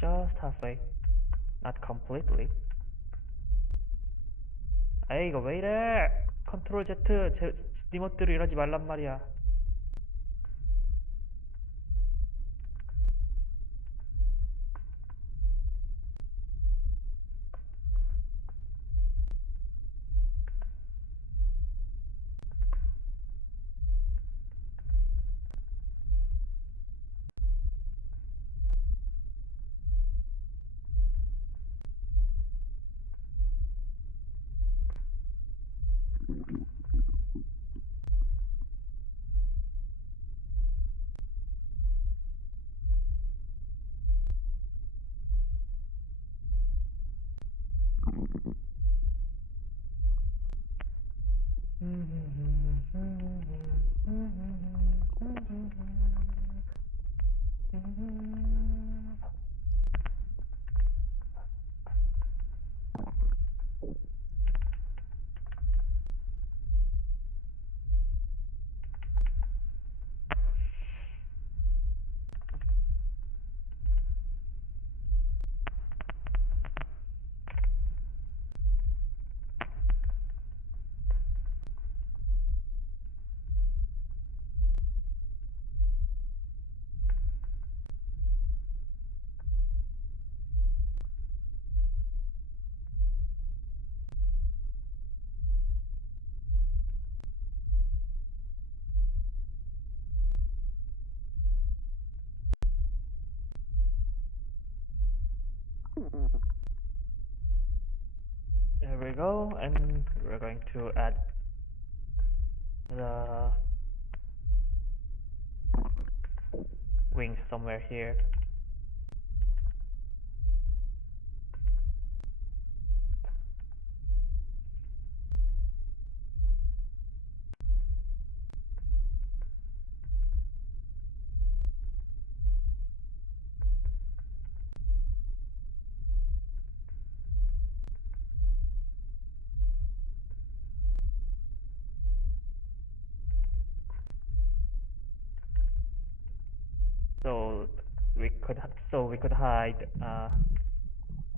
Just halfway. Not completely. 에이, 이거 왜 이래? 컨트롤 Z, 네 멋대로 이러지 말란 말이야. There we go, and we're going to add the wings somewhere here. So we could hide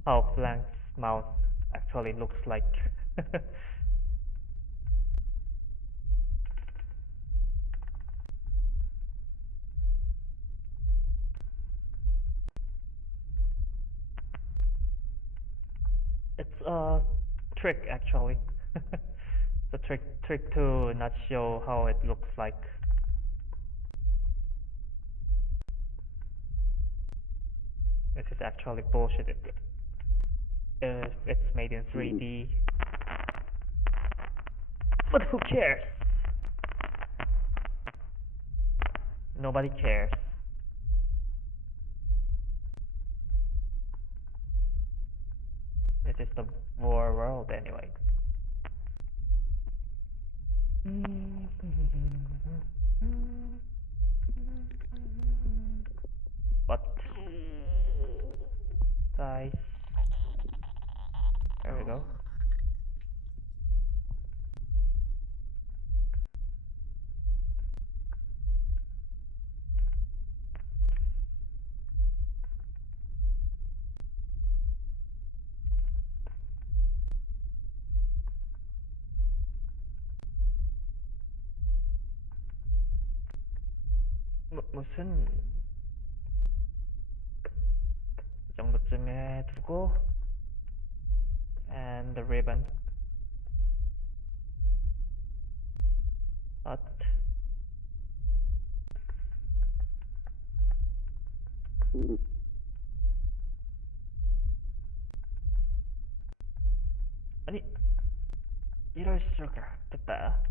how Flank's mouth actually looks like. It's a trick actually. It's a trick to not show how it looks like. This is actually bullshit. It's made in 3D. But who cares? Nobody cares. This is the war world anyway. But size. There we go. 무슨 이 정도쯤에 두고 and the ribbon. But 아니 이럴 수가. 됐다.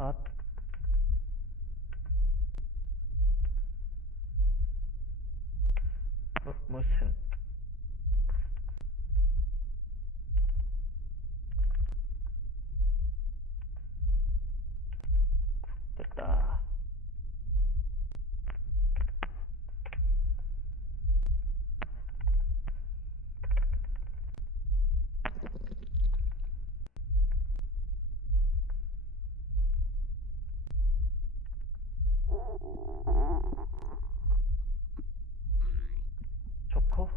hot 무슨 됐다. 좋고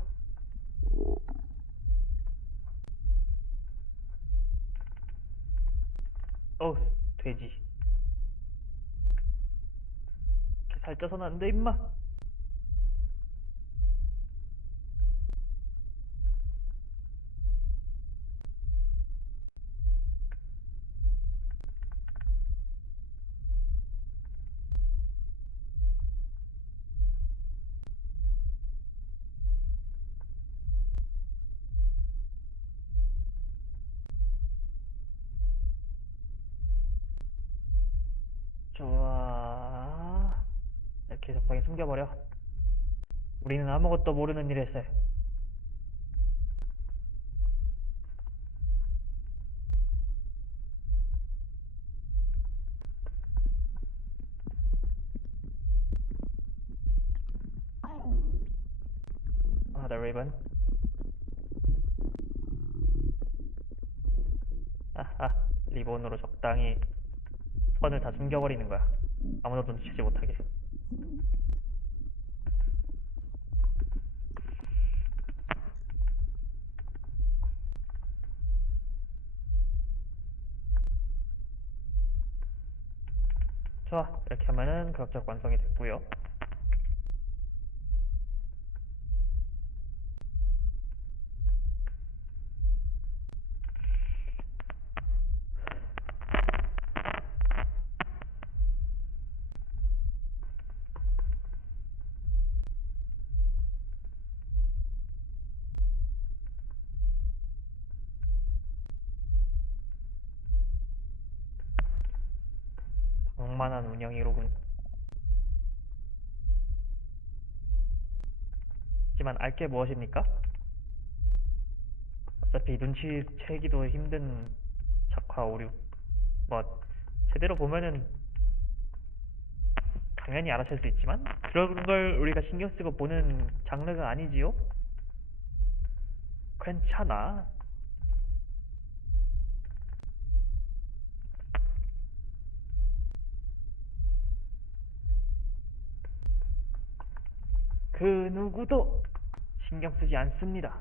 돼지. 살쪄서는 안 돼 임마. 좋아. 이렇게 적당히 숨겨버려. 우리는 아무것도 모르는 일일세. Another ribbon. 아하, 리본으로 적당히 선을 다 숨겨버리는 거야. 아무도 눈치채지 못하게. 좋아, 이렇게 하면은 그럭저럭 완성이 됐고요. 방만한 운영이로군. 하지만 알게 무엇입니까? 어차피 눈치채기도 힘든 작화 오류. 뭐 제대로 보면은 당연히 알아챌 수 있지만 그런 걸 우리가 신경 쓰고 보는 장르가 아니지요? 괜찮아. 그 누구도 신경 쓰지 않습니다.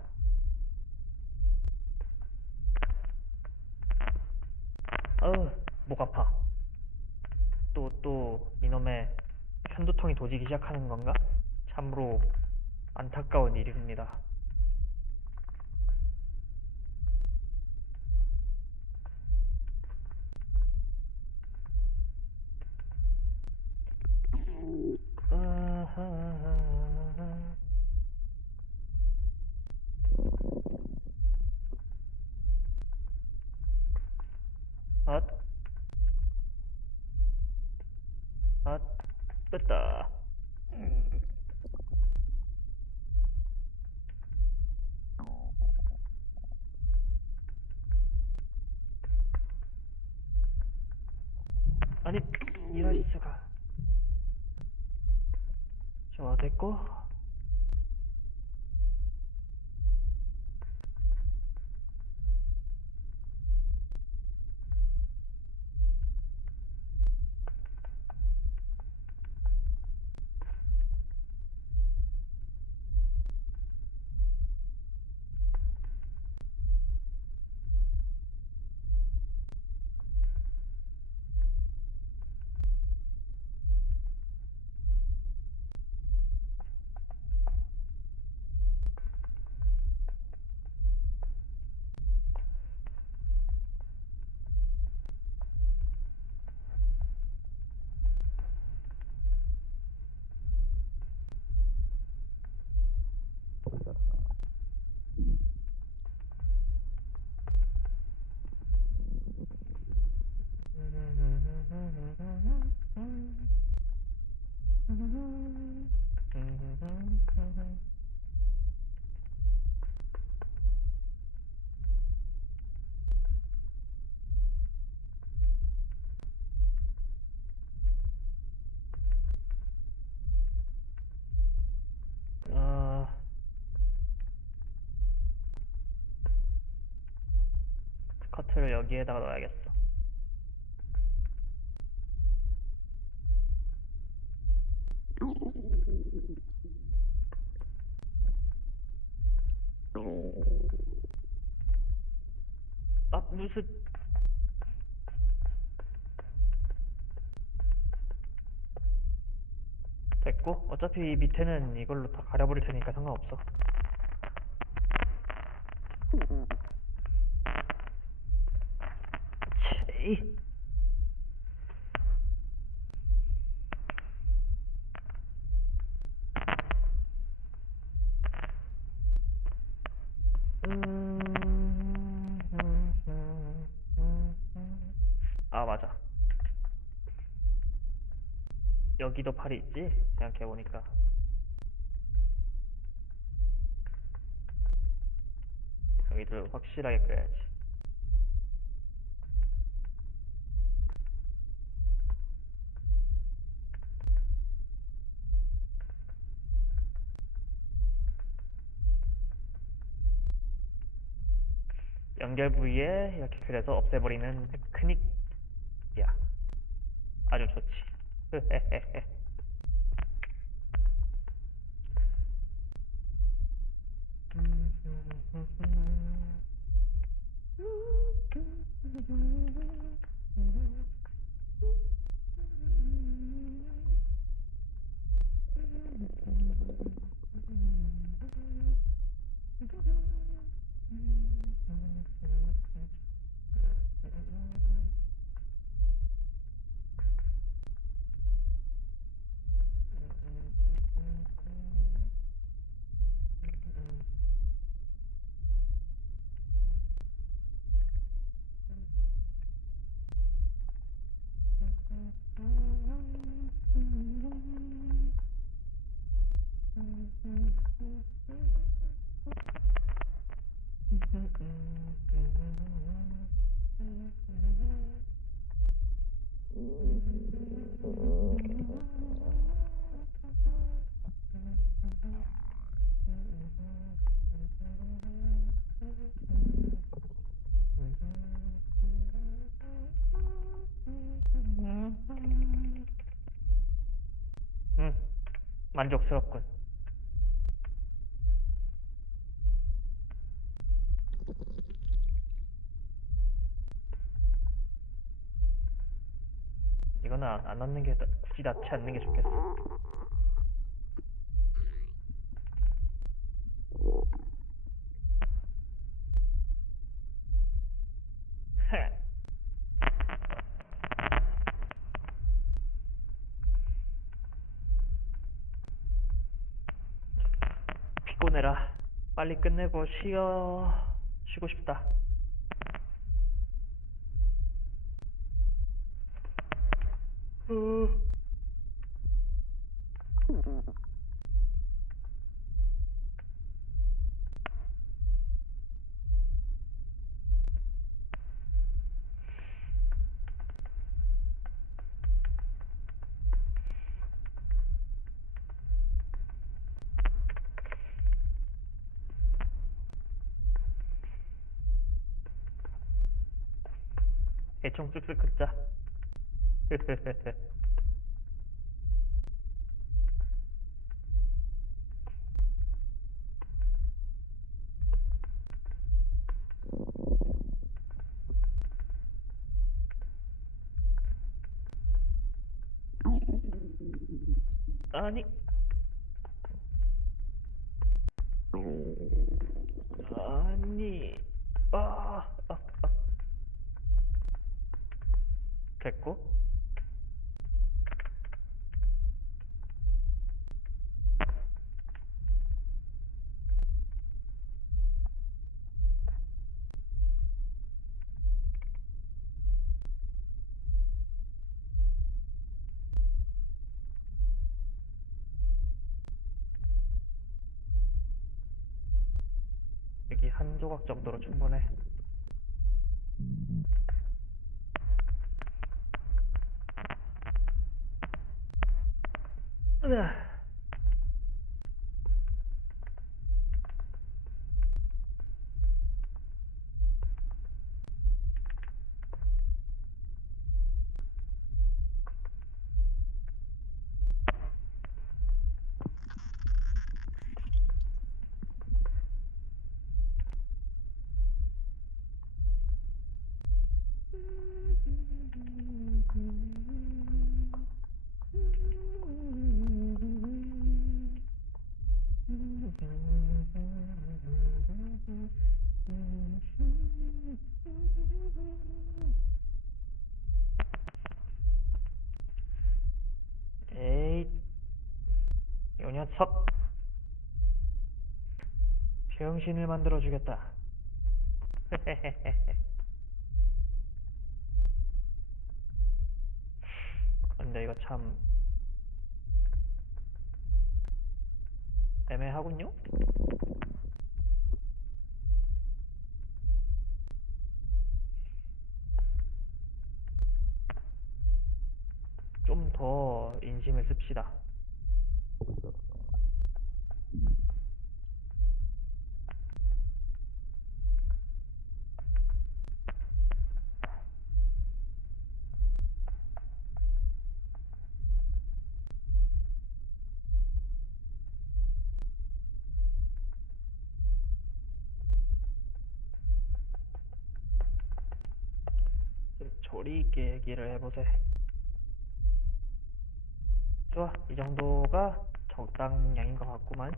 목 아파. 또 이놈의 편두통이 도지기 시작하는 건가? 참으로 안타까운 일입니다. 앗, 앗, 됐다. 아니, 이럴 수가. 좋아, 됐고. 커트를 여기에다가 넣어야겠어. 무슨 됐고, 어차피 밑에는 이걸로 다 가려버릴 테니까 상관없어. 치. 여기도 팔이 있지? 생각해보니까. 여기도 확실하게 끄야지. 연결 부위에 이렇게 그려서 없애버리는 테크닉이야. 아주 좋지. 만족스럽군. 이거는 안 넣는 게 굳이 넣지 않는 게 좋겠어. 피곤해라. 빨리 끝내고 쉬고 싶다. 대충 쓱쓱 긋자. 아니. 아니. 됐고. 여기 한 조각 정도로 충분해. 에이, 요 녀석. 병신을 만들어주겠다. 근데 이거 참 애매하군요. 좀 더 인심을 씁시다. 좀 조리 있게 얘기를 해보세. 좋아, 이 정도가 적당량인 것 같구만.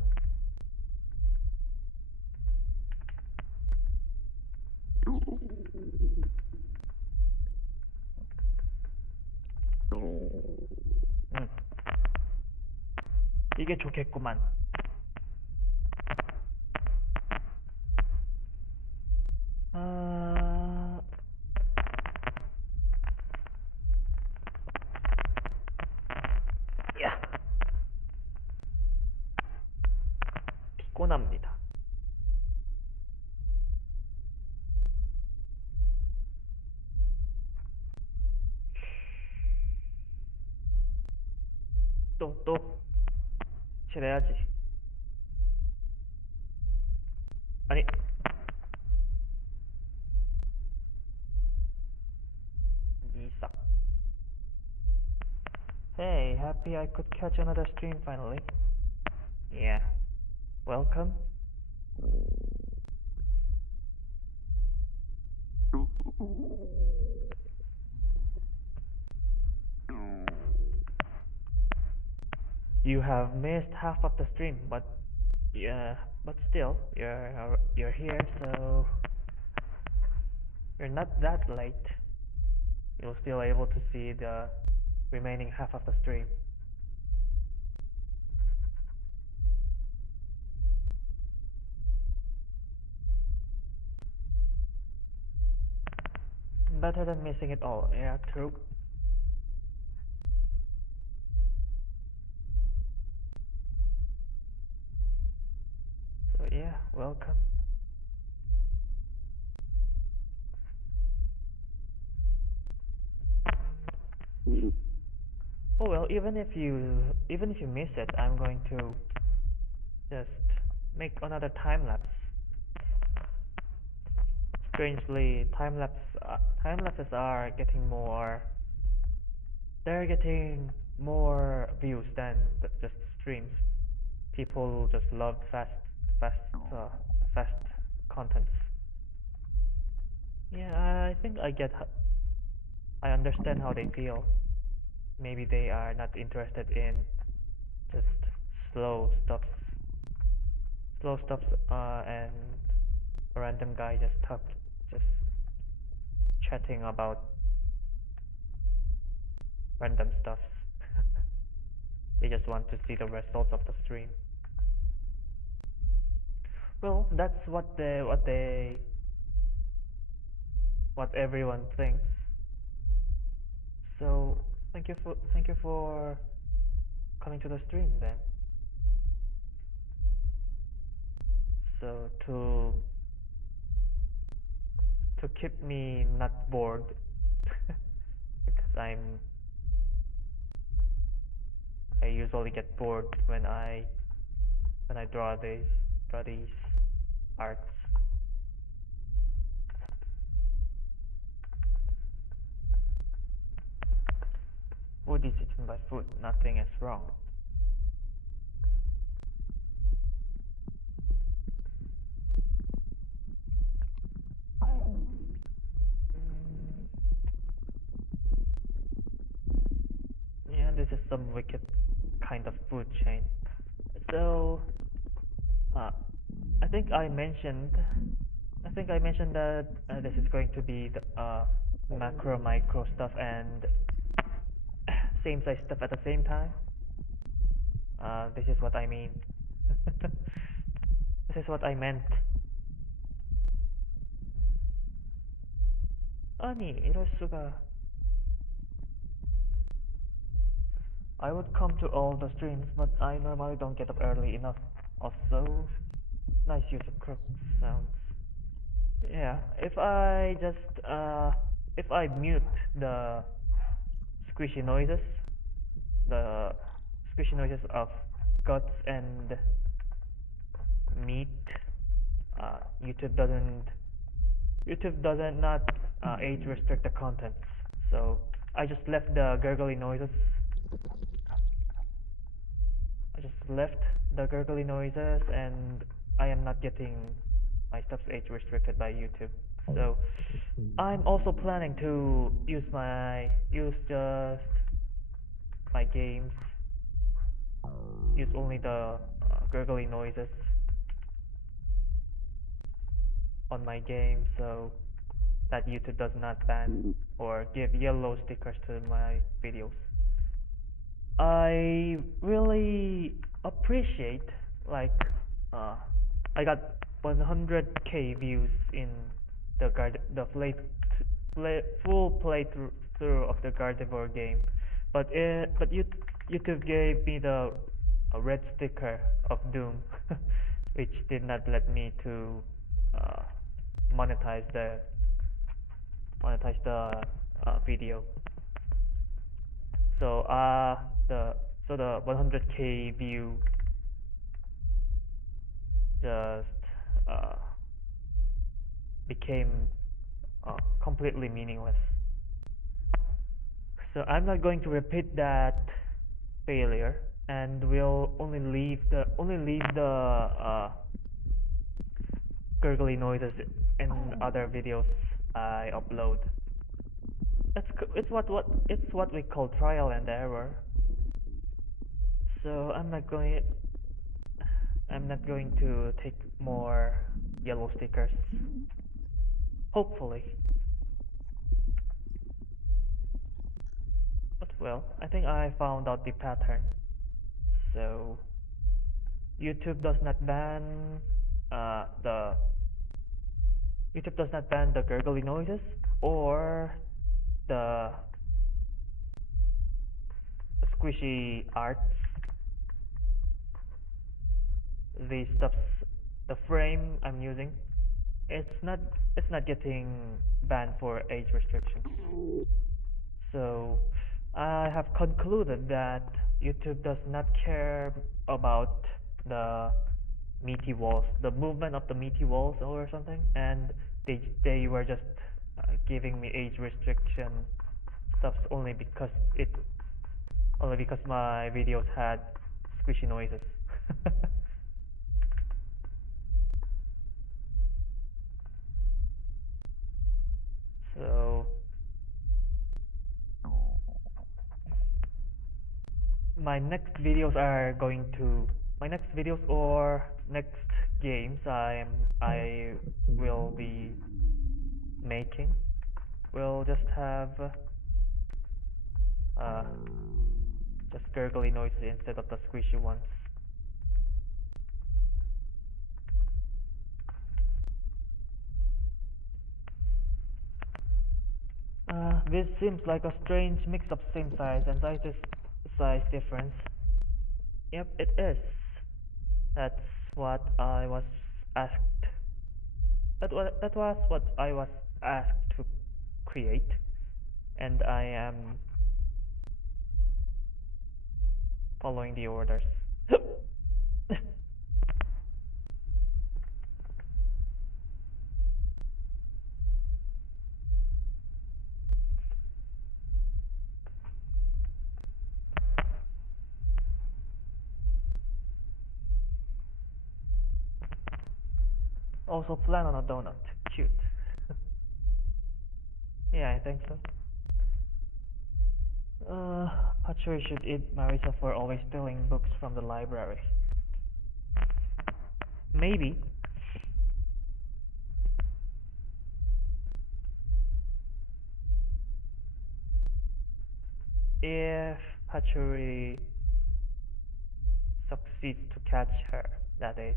이게 좋겠구만. 아... 야! 피곤합니다. 또 칠해야지. 아니, 니싹. Hey, happy I could catch another stream finally. Yeah. Welcome. You have missed half of the stream, but yeah, but still, you're here, so you're not that late. You're still able to see the remaining half of the stream. Better than missing it all. Yeah, true. So yeah, welcome. Oh well, even if you miss it, I'm going to just make another time lapse. Strangely, time lapses are getting more. They're getting more views than just streams. People just love fast contents. Yeah, I think I understand how they feel. Maybe they are not interested in just slow stuff, and a random guy just chatting about random stuff. They just want to see the results of the stream. Well, that's what everyone thinks. So thank you for coming to the stream then. So to keep me not bored, because I usually get bored when I draw these arts. Food is eaten by food. Nothing is wrong. Yeah, this is some wicked kind of food chain. So, I think I mentioned that this is going to be the macro micro stuff and same size stuff at the same time. This is what I mean. This is what I meant. 아니, 이럴 수가. I would come to all the streams, but I normally don't get up early enough Also, nice use of crux sounds. Yeah, if I mute the squishy noises, the squishy noises of guts and meat, uh, YouTube doesn't YouTube doesn't not age restrict the contents. So I just left the gurgly noises. I just left the gurgly noises, and I am not getting my stuff's age restricted by YouTube. So I'm also planning to use just my games, use only the gurgly noises on my game, so that YouTube does not ban or give yellow stickers to my videos. I really appreciate, like, uh, I got 100k views in the full playthrough of the Gardevoir game, but YouTube gave me the a red sticker of Doom, which did not let me to uh, monetize the video. So the the 100k view just uh, became completely meaningless. So I'm not going to repeat that failure, and we'll only leave the gurgly noises in other videos I upload. It's what we call trial and error. So I'm not going to take more yellow stickers. Hopefully. But well, I think I found out the pattern. So YouTube does not ban the gurgly noises or the squishy arts. The stuffs, the frame I'm using, it's not getting banned for age restrictions. So I have concluded that YouTube does not care about the meaty walls, the movement of the meaty walls or something, and they were just giving me age restriction stuff only because my videos had squishy noises. So my next videos or next games I will be making will just have just gurgly noises instead of the squishy ones. This seems like a strange mix of same size and size difference. Yep, it is. That's what I was asked. That was what I was asked to create, and I am following the orders. Also plan on a donut. Cute. Yeah, I think so. Patchouli should eat Marisa for always stealing books from the library. Maybe. If Patchouli succeeds to catch her, that is.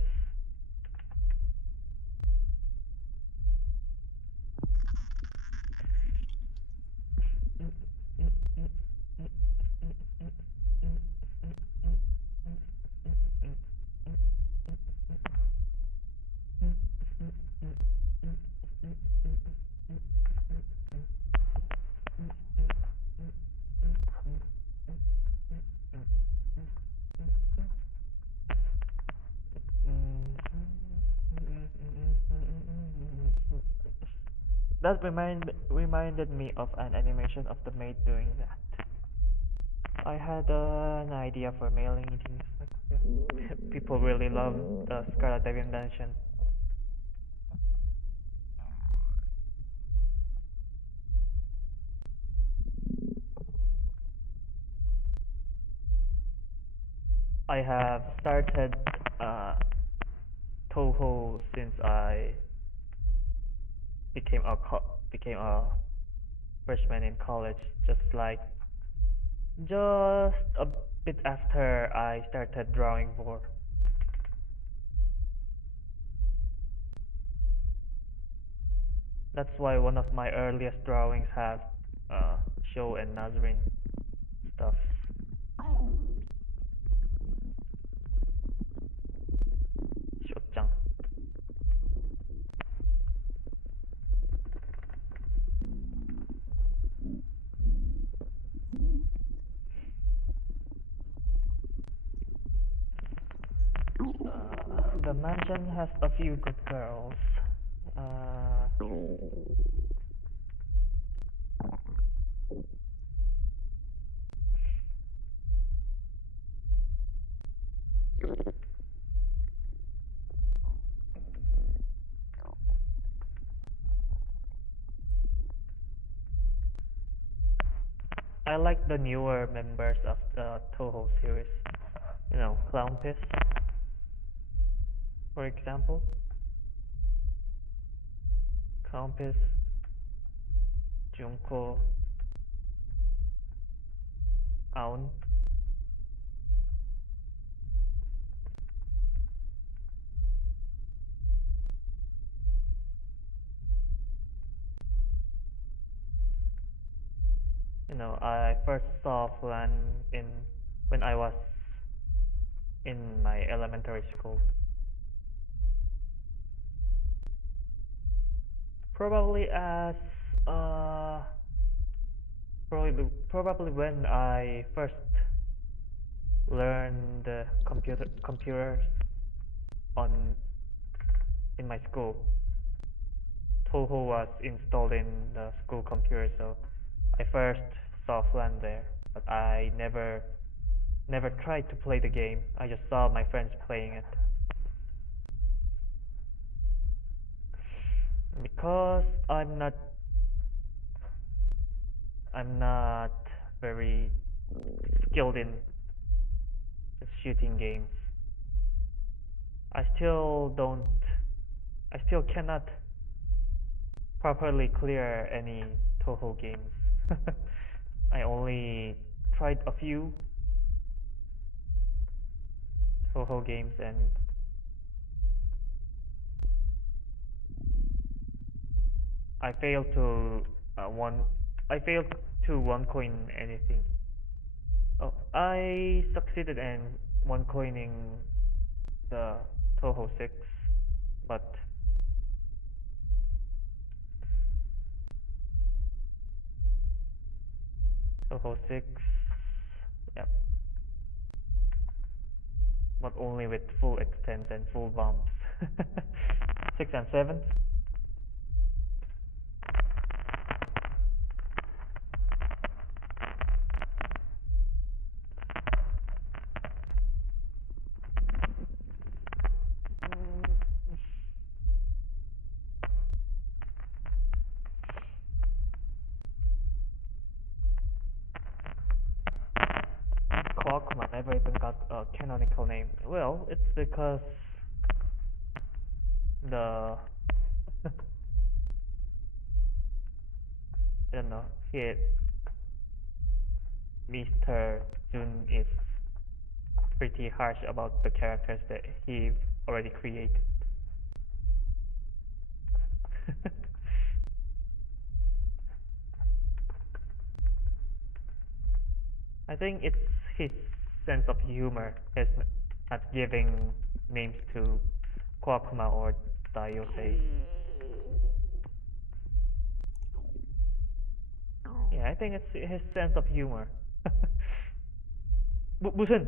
That reminded me of an animation of the maid doing that. I had an idea for mailing things. Yeah. People really love the Scarlet Dev invention. I have started touhou since I became a freshman in college, just a bit after I started drawing more. That's why one of my earliest drawings have Show and Nazrin stuff. Shotjang. The mansion has a few good girls. I like the newer members of the Toho series. You know, Clownpiss, for example. Clownpiss, Junko, Aun. You know, I first saw Flan in when I was in my elementary school. Probably as uh probably when I first learned the computers on in my school. Touhou was installed in the school computer, so I first saw Flan there, but I never tried to play the game. I just saw my friends playing it. Because I'm not very skilled in shooting games. I still don't I still cannot properly clear any Touhou games. I only tried a few Touhou games and I failed to one I failed to one coin anything. Oh, I succeeded in one coining the Touhou 6, but Touhou 6, yep, but only with full extents and full bumps. 6 and 7. Clockman never even got a canonical name. Well, it's because the I don't know, Mr. Jun is pretty harsh about the characters that he already created. I think it's his sense of humor is not giving names to Kwakuma or Daiosei. Yeah, I think it's his sense of humor. 무슨?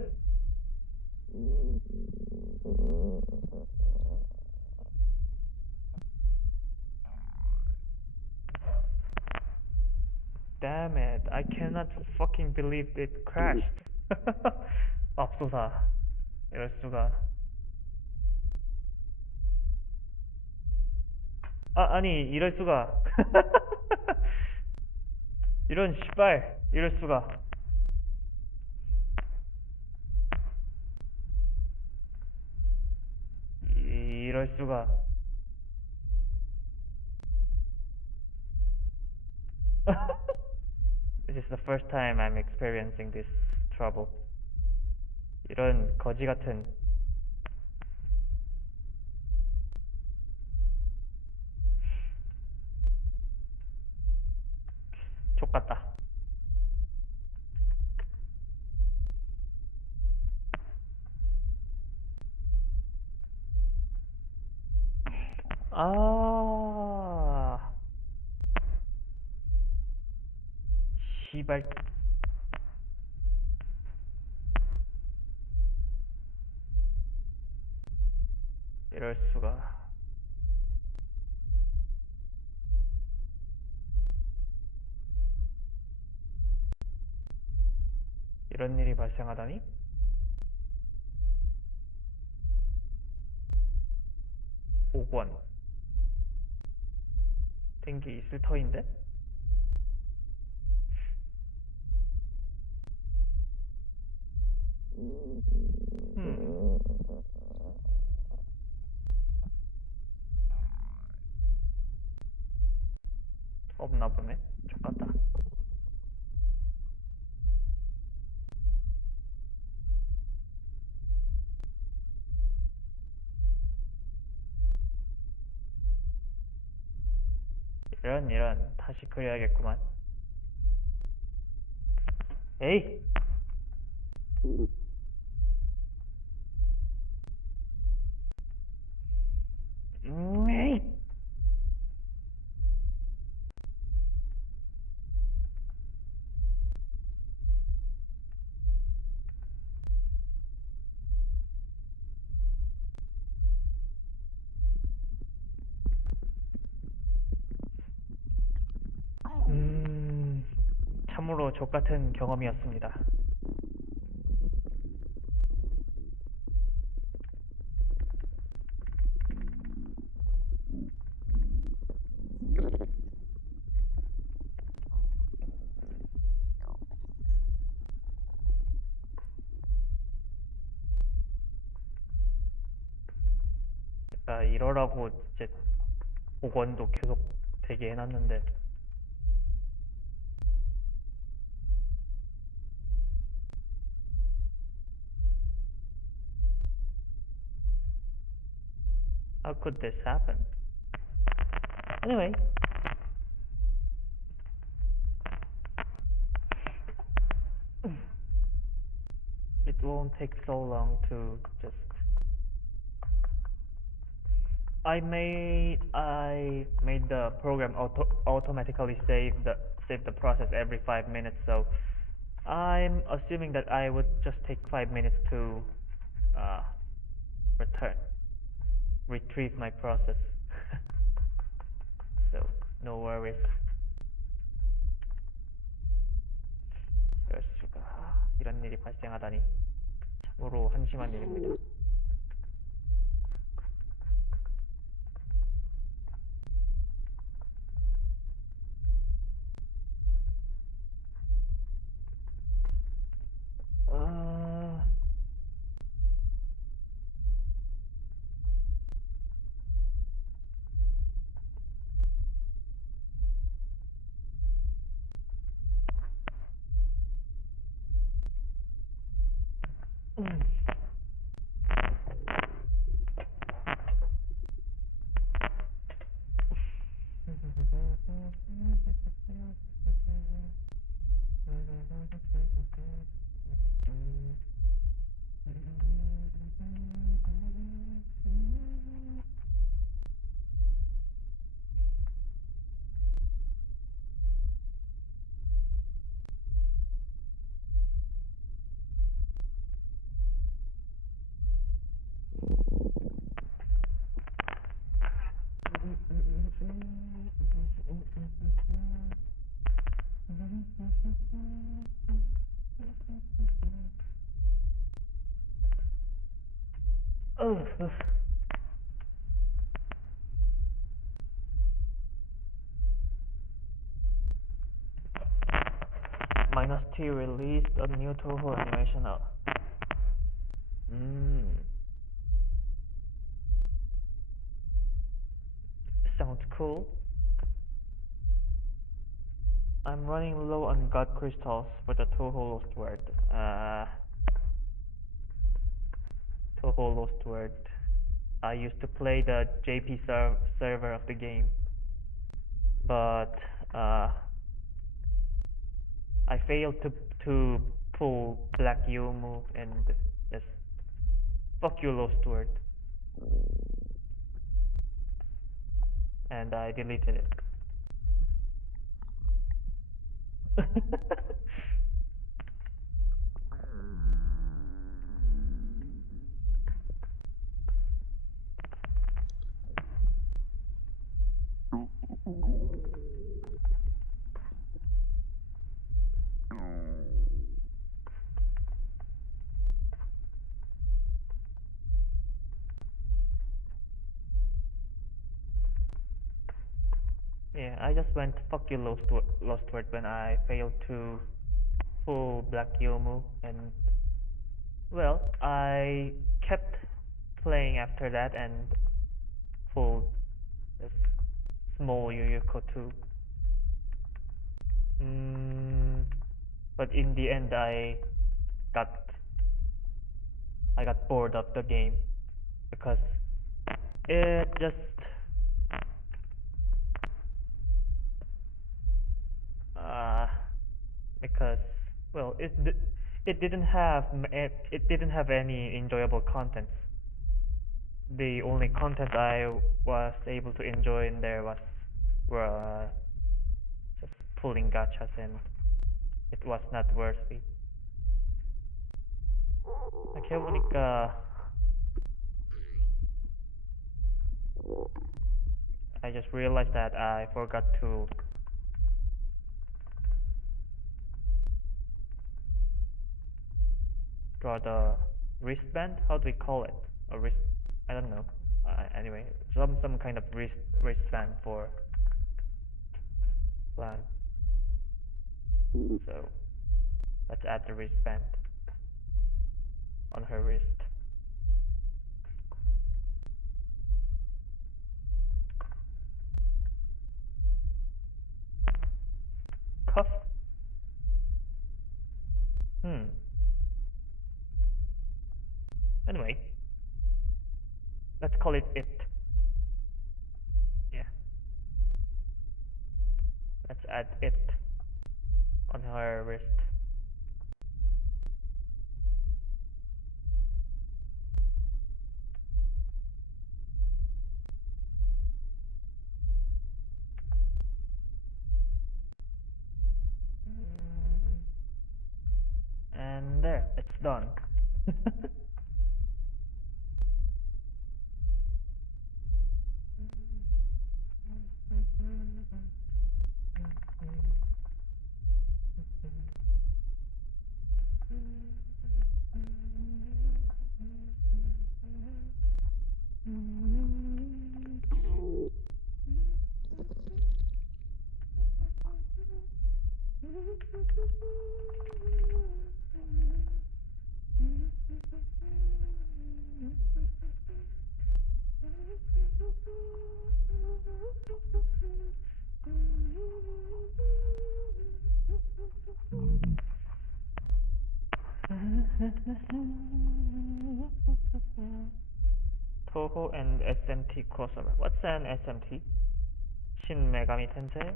Damn it, I cannot fucking believe it crashed. 맙소사. 이럴 수가. 아니, 이럴 수가. 이런 씨발, 이럴 수가. 이럴 수가. This is the first time I'm experiencing this trouble. 이런 거지 같은. 족같다. 아, 씨발. 이럴 수가. 이런 일이 발생하다니? 5권. 된 게 있을 터인데? 없나 보네. 족같다. 이런 다시 그려야겠구만. 에이! 에이! 참으로 족같은 경험이었습니다. 내가 이러라고 이제 복원도 계속 되게 해놨는데. How could this happen? Anyway. It won't take so long to just... I made the program automatically save the process every 5 minutes, so I'm assuming that I would just take 5 minutes to retrieve my process. So no worries. 이럴 수가. 이런 일이 발생하다니 참으로 한심한 일입니다. Ugh. Minus T released a new touhou animation. Sounds cool. I'm running low on god crystals for the touhou lost word. Touhou lost word. I used to play the JP server of the game, but I failed to pull Black Yomu and just fuck you lost word, and I deleted it. Yeah, I just went fuck you lost word when I failed to pull Black Yomu, and well, I kept playing after that and pulled this small Yuyuko too. But in the end, got I got bored of the game because it just because well it didn't have any enjoyable content. The only content I was able to enjoy in there were just pulling gachas, and it was not worthy. 이렇게 해보니까 I just realized that I forgot to draw the wristband. How do we call it? A wrist? I don't know. Anyway, some kind of wristband for plan. So let's add the wristband on her wrist. Cuff. Anyway, let's call it it. Yeah. Let's add it on her wrist. And there, it's done. Touhou and SMT crossover. What's an SMT? Shin Megami Tensei?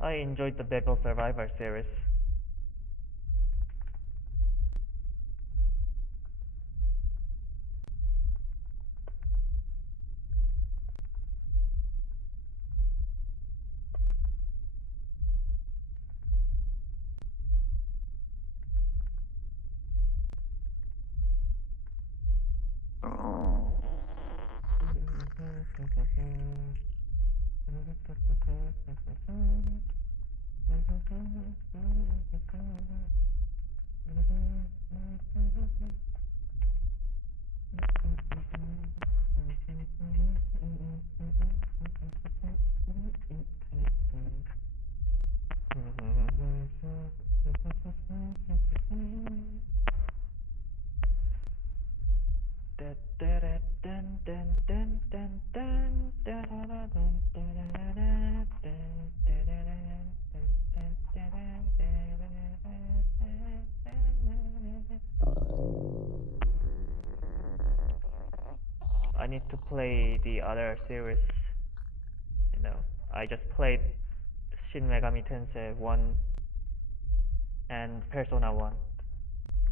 I enjoyed the Devil Survivor series. I need to play the other series. I just played Shin Megami Tensei 1 and Persona 1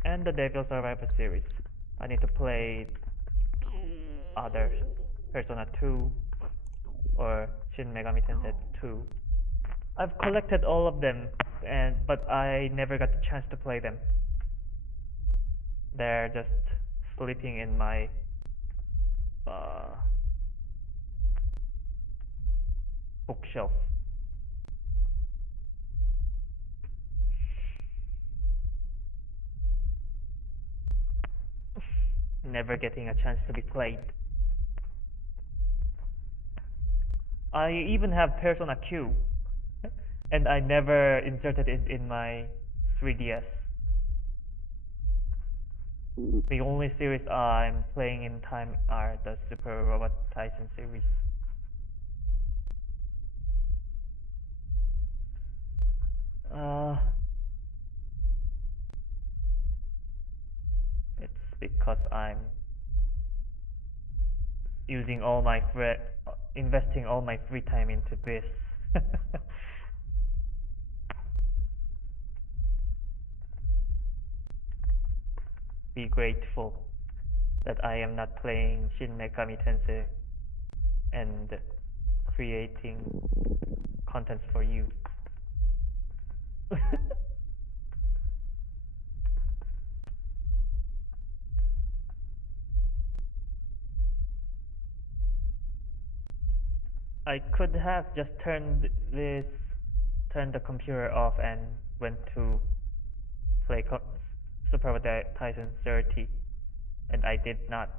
and the Devil Survivor series. I need to play other Persona 2 or Shin Megami Tensei 2. I've collected all of them, but I never got the chance to play them. They're just sleeping in my bookshelf. Never getting a chance to be played. I even have Persona Q, and I never inserted it in my 3DS. The only series I'm playing in time are the Super Robot Tyson series. It's because I'm using all my investing all my free time into this. Be grateful that I am not playing Shin Megami Tensei and creating contents for you. I could have just turned the computer off and went to play Super Robot Tyson 30, and I did not.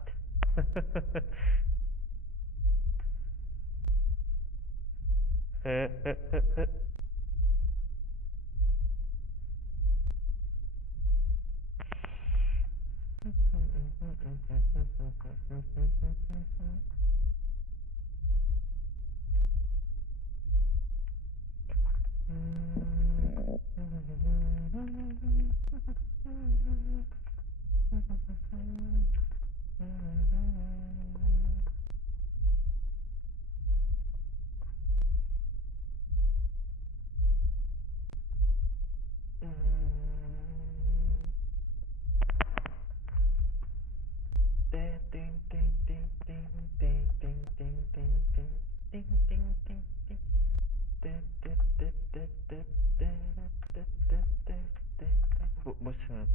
무슨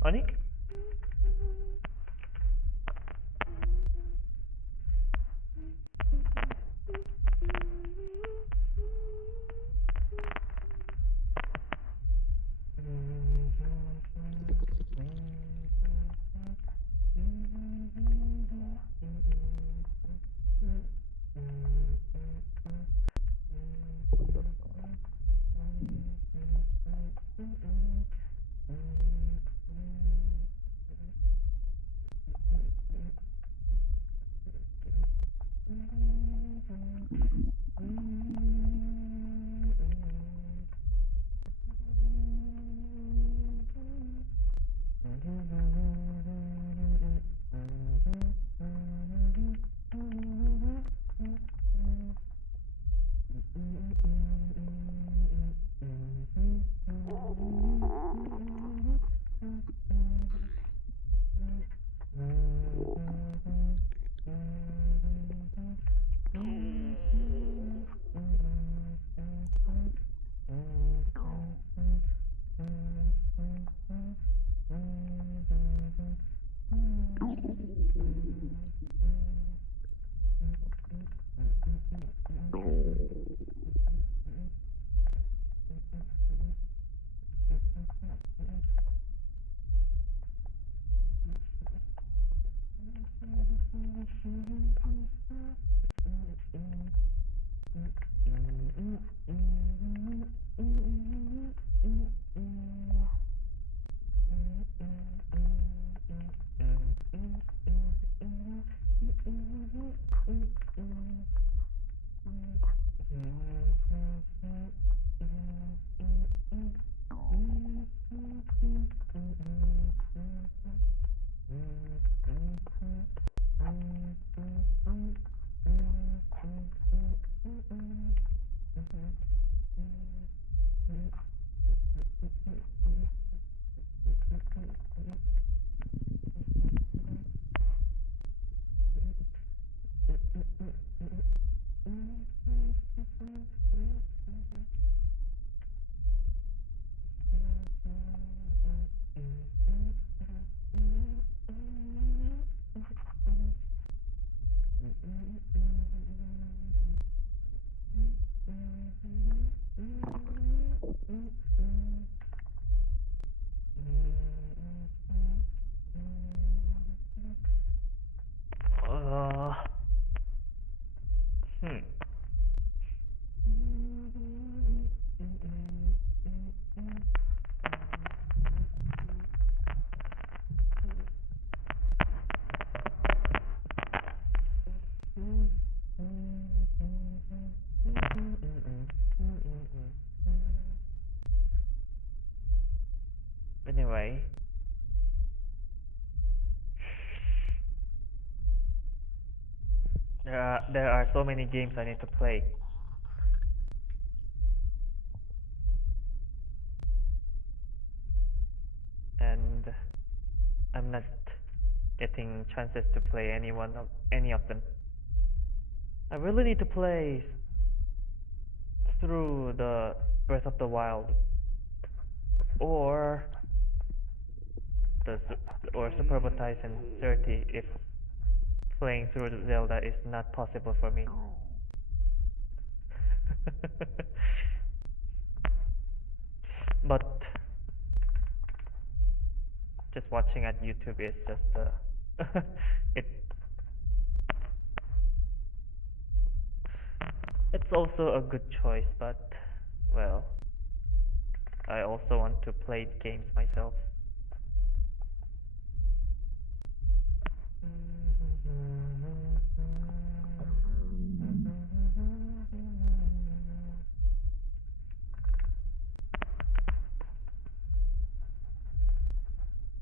아니? Uh, hmm. Anyway, there are so many games I need to play, and I'm not getting chances to play any of them. I really need to play through the Breath of the Wild or the or Super Tyson 30 if playing through the Zelda is not possible for me. But just watching at YouTube is just it it's also a good choice, but well, I also want to play games myself.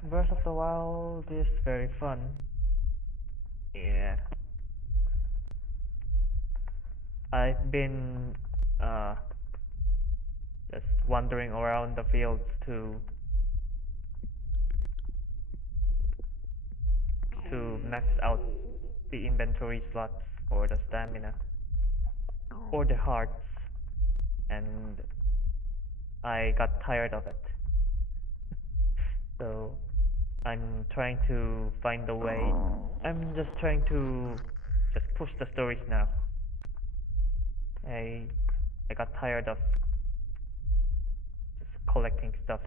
Breath of the Wild is very fun. Yeah. I've been uh, just wandering around the fields to max out the inventory slots or the stamina or the hearts, and I got tired of it. So I'm trying to find a way. I'm just trying to just push the stories now. I got tired of just collecting stuff.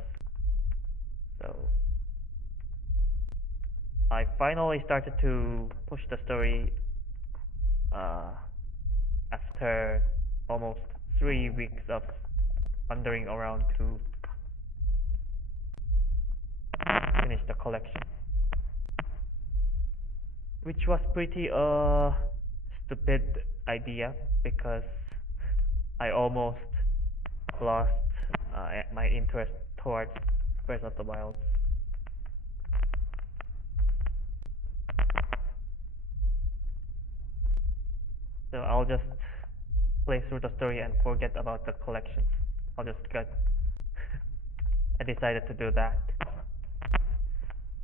So I finally started to push the story uh, after almost 3 weeks of wandering around to finish the collection, which was pretty stupid idea because I almost lost my interest towards Breath of the Wild. So I'll just play through the story and forget about the collections. I'll just get. I decided to do that.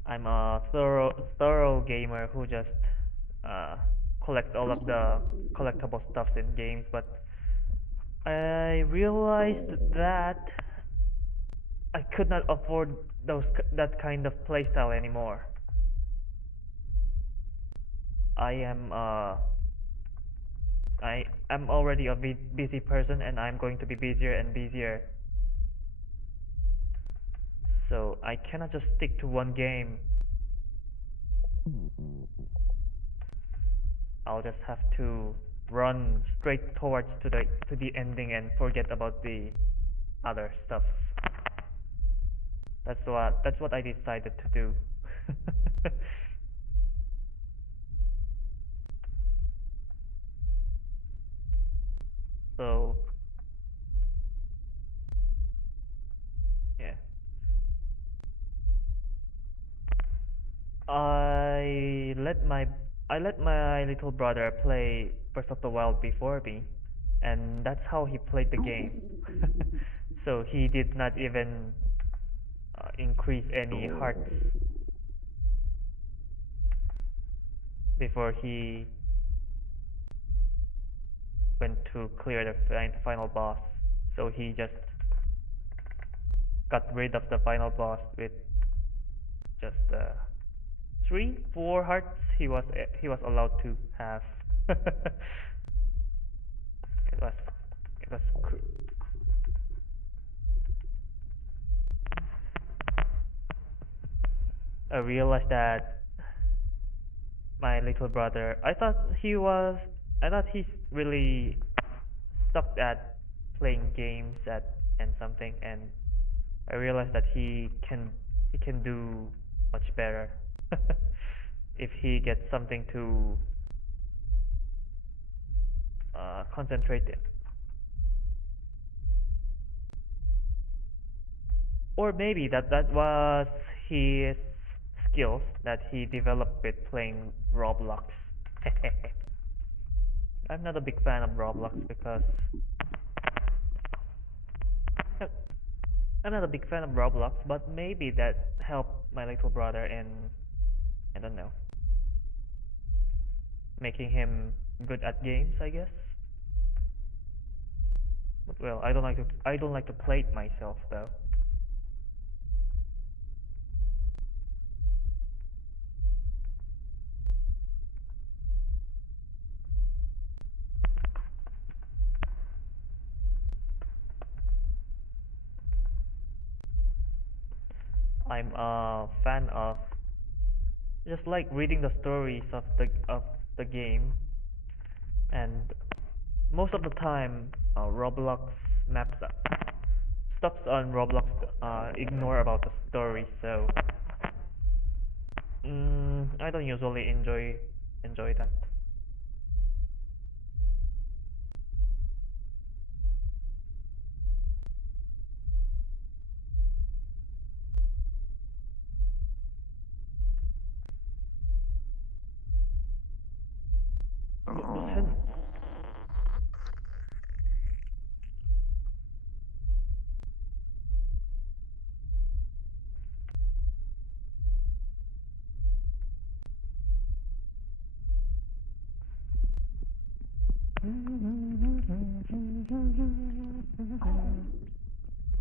I'm a thorough gamer who just collects all of the collectible stuffs in games, but I realized that I could not afford that kind of playstyle anymore. I am I am already a busy person, and I'm going to be busier and busier. So I cannot just stick to one game. I'll just have to run straight towards to the ending and forget about the other stuff. That's what I decided to do. So yeah, I let my I let my little brother play Breath of the Wild before me, and that's how he played the game. So he did not even increase any hearts before he went to clear the final boss. So he just got rid of the final boss with just 3, 4 hearts he was allowed to have. it was it was I realized that my little brother, I thought he's really stuck at playing games and something, and I realized that he can do much better if he gets something to concentrate in. Or maybe that was his skills that he developed with playing Roblox. I'm not a big fan of Roblox because I'm not a big fan of Roblox, but maybe that helped my little brother in, I don't know, making him good at games, I guess. But well, I don't like to play it myself though. I'm a fan of just like reading the stories of the game, and most of the time Roblox maps stuffs on Roblox ignore about the story, so I don't usually enjoy that.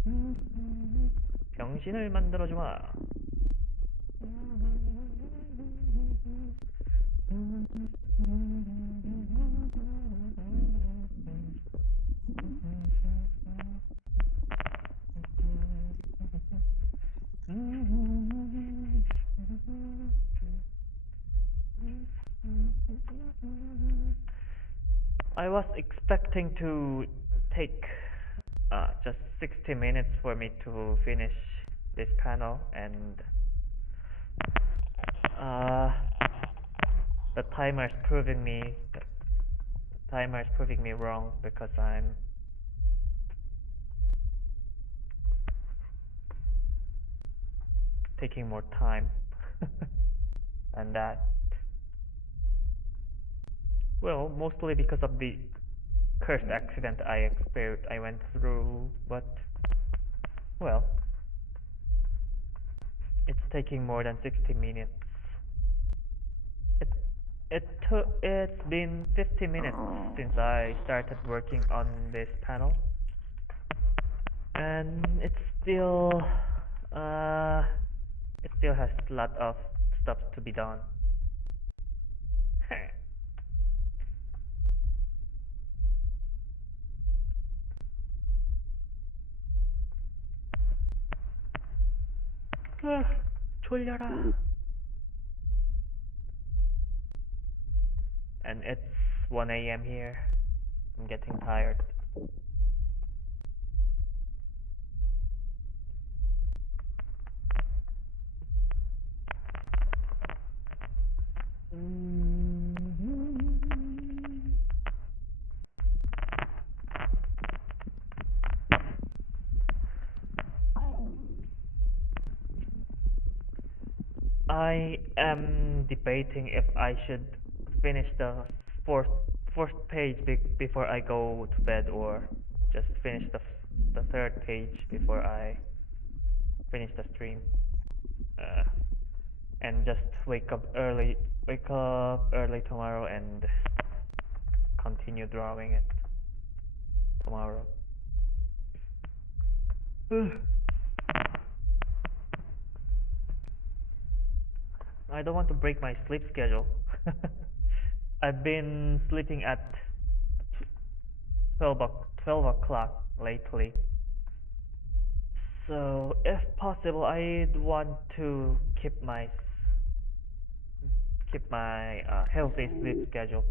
무슨 병신을 만들어주마. I was expecting to take just 60 minutes for me to finish this panel, and uh, the timer is proving me wrong because I'm taking more time than that. Well, mostly because of the cursed accident I went through, but well, it's taking more than 60 minutes. It's been 50 minutes since I started working on this panel, and it's still, uh, it still has a lot of stuff to be done. 졸려라. And it's 1 a.m. here. I'm getting tired. I am debating if I should finish the fourth fourth page before I go to bed, or just finish the third page before I finish the stream, uh, and just wake up early tomorrow and continue drawing it tomorrow. I don't want to break my sleep schedule. I've been sleeping at 12 o'clock lately. So, if possible, I'd want to keep my healthy sleep schedule.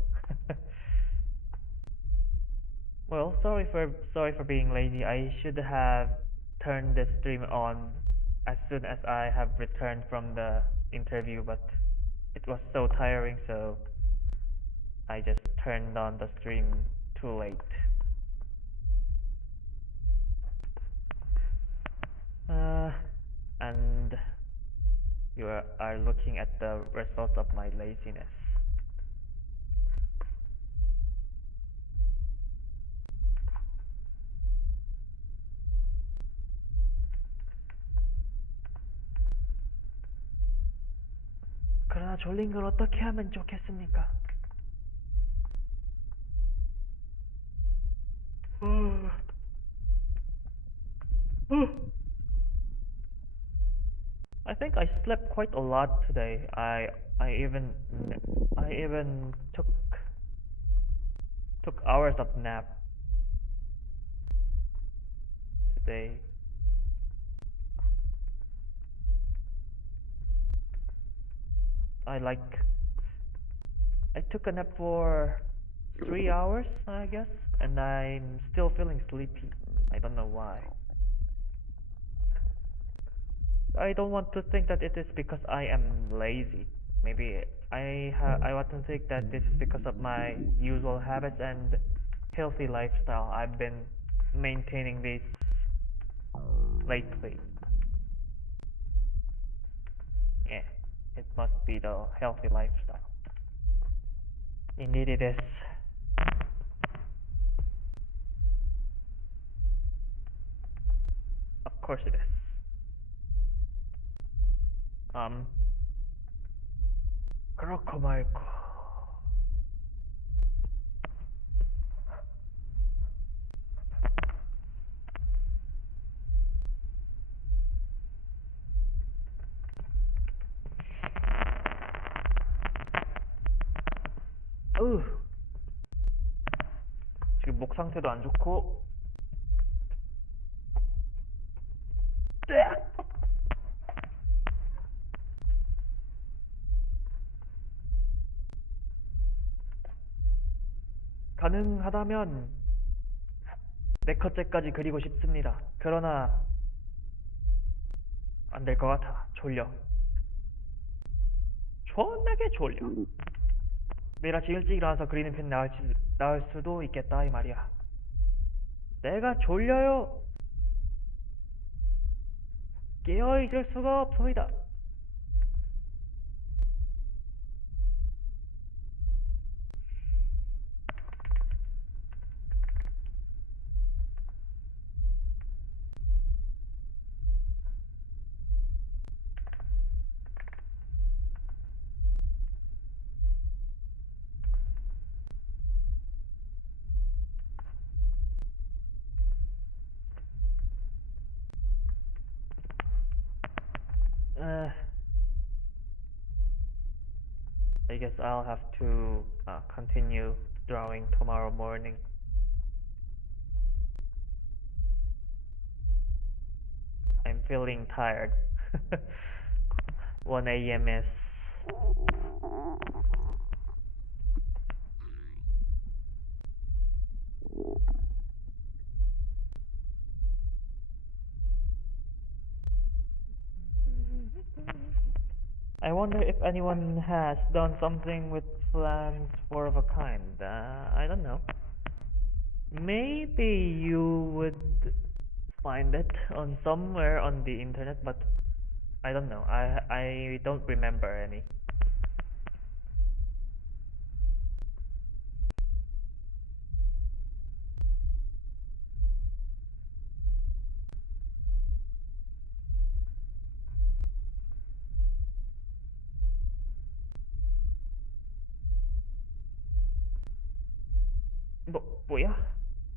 Well, sorry for being lazy. I should have turned the stream on as soon as I have returned from the interview, but it was so tiring, so I just turned on the stream too late. And you are looking at the results of my laziness. 그러나 졸린 걸 어떻게 하면 좋겠습니까? I think I slept quite a lot today. I even took hours of nap today. I took a nap for 3 hours, I guess, and I'm still feeling sleepy. I don't know why. I don't want to think that it is because I am lazy. Maybe I want to think that this is because of my usual habits and healthy lifestyle. I've been maintaining this lately. Yeah, it must be the healthy lifestyle. Indeed it is. Of course it is. 그렇고 말고. 지금 목 상태도 안 좋고. 가능하다면 4컷째까지 그리고 싶습니다. 그러나 안 될 것 같아. 졸려. 존나게 졸려. 매일 아침 일찍 일어나서 그리는 편이 나을 수도 있겠다 이 말이야. 내가 졸려요. 깨어있을 수가 없소이다. Uh, I guess I'll have to continue drawing tomorrow morning. I'm feeling tired. 1 a.m. is I wonder if anyone has done something with plants four of a kind. I don't know. Maybe you would find it on somewhere on the internet, but I don't know. I don't remember any. 뭐야?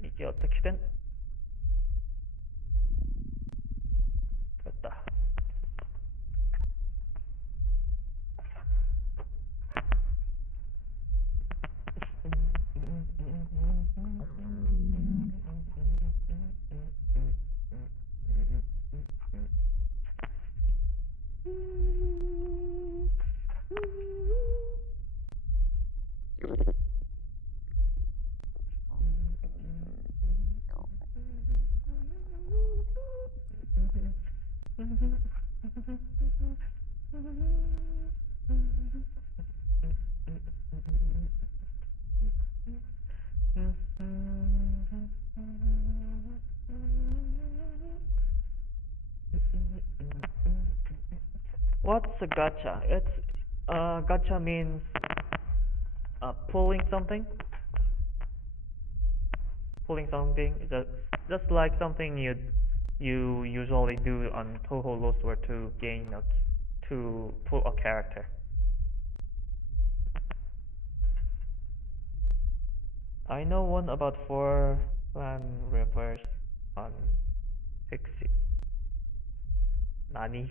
이게 어떻게 된? 됐다. What's a gacha? Gacha means pulling something. Pulling something, just like something you usually do on touhou Lost World to to pull a character. I know one about 4 rivers on Pixie. Nani? Nani?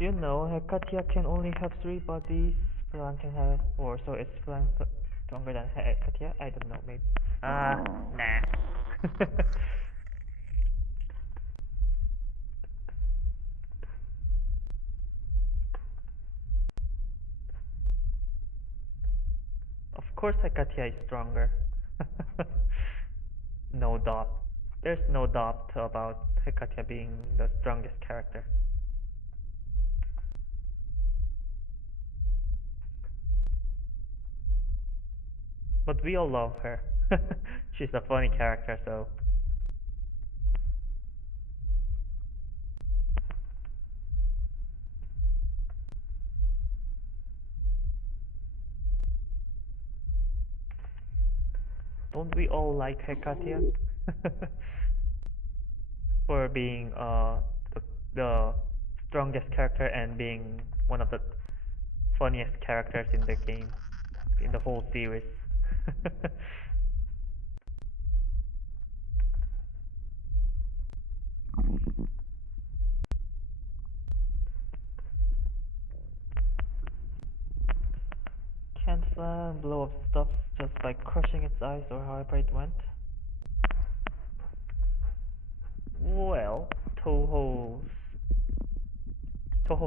You know, Hekatia can only have 3 bodies, Flan can have 4, so is Flan stronger than Hekatia? I don't know, maybe. Nah. Of course Hekatia is stronger. No doubt. There's no doubt about Hekatia being the strongest character. But we all love her. She's a funny character, so. Don't we all like Hekatia? For being the strongest character and being one of the funniest characters in the game, in the whole series. Can Flan blow up stuff just by crushing its eyes, or however it went? Well, Touhou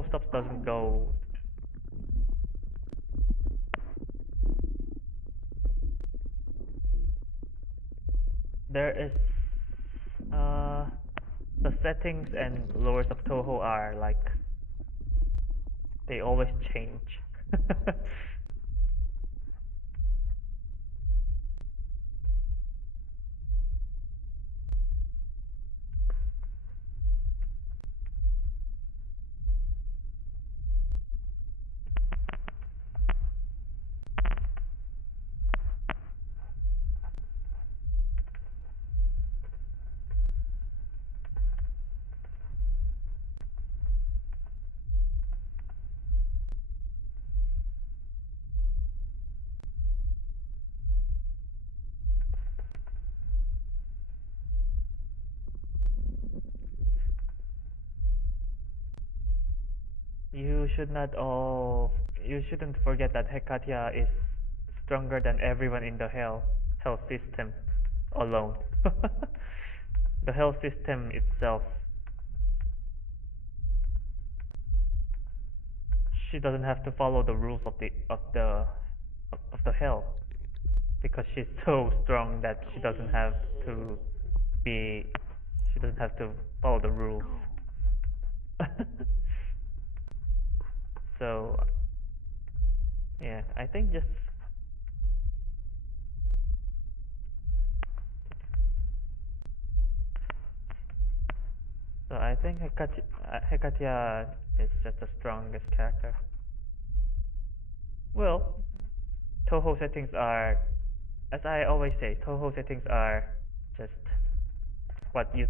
stuff doesn't go. There is the settings and lures of Touhou are like they always change. You should not all. You shouldn't forget that Hecatya is stronger than everyone in the hell system alone. The hell system itself, she doesn't have to follow the rules of the hell because she's so strong that to be she doesn't have to follow the rules. So yeah, I think just so I think Hecatya is just the strongest character. Well, Touhou settings are, as I always say, Touhou settings are just what you.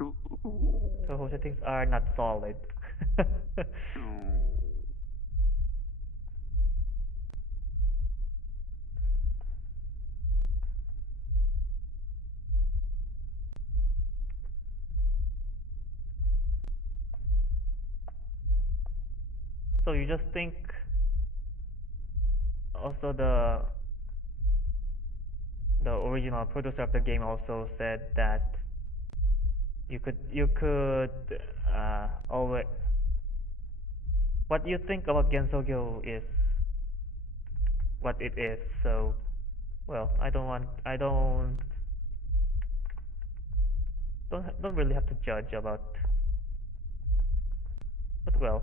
Touhou settings are not solid. So you just think. Also, the original producer of the game also said that you could always, what you think about Gensogyo is what it is. So well, I don't really have to judge about, but well.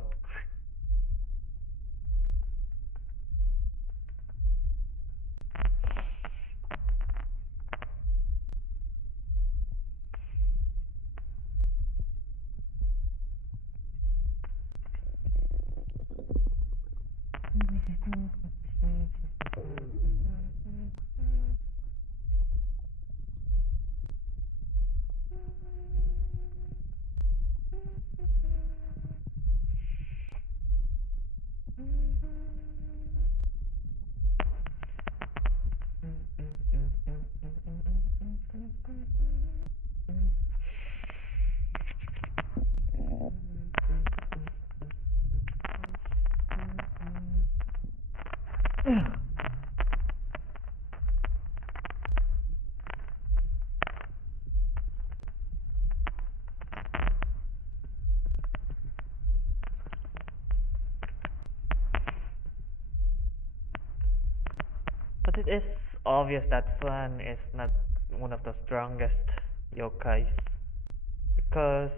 But it is obvious that Flan is not one of the strongest yokais because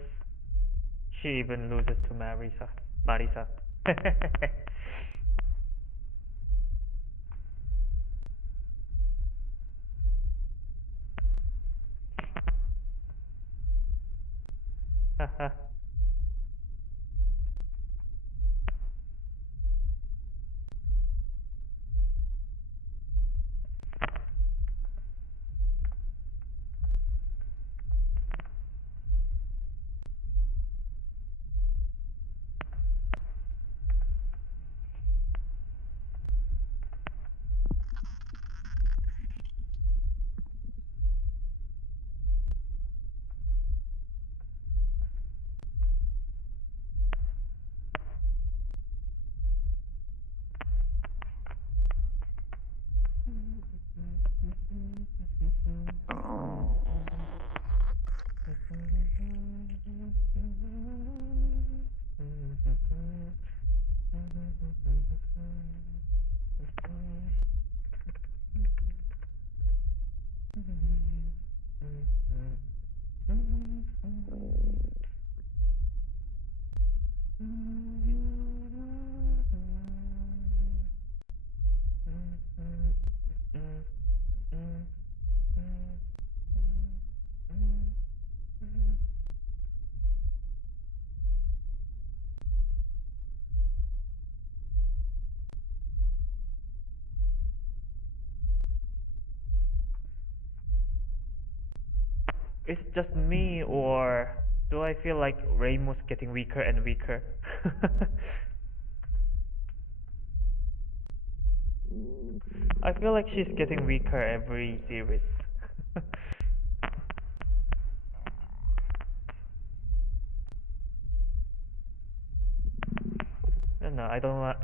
she even loses to Marisa. Is it just me, or do I feel like Reimu's getting weaker and weaker? I feel like she's getting weaker every series. don't know, I don't want.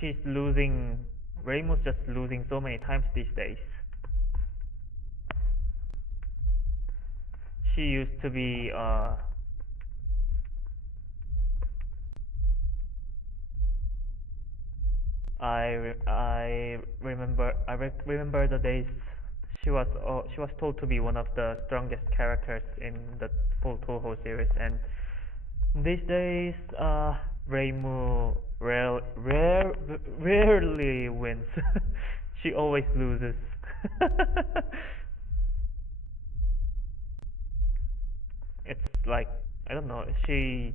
She's losing. Reimu's just losing so many times these days. She used to be I remember the days she was told to be one of the strongest characters in the full Touhou series, and these days Reimu rarely wins. She always loses. It's like, I don't know, she's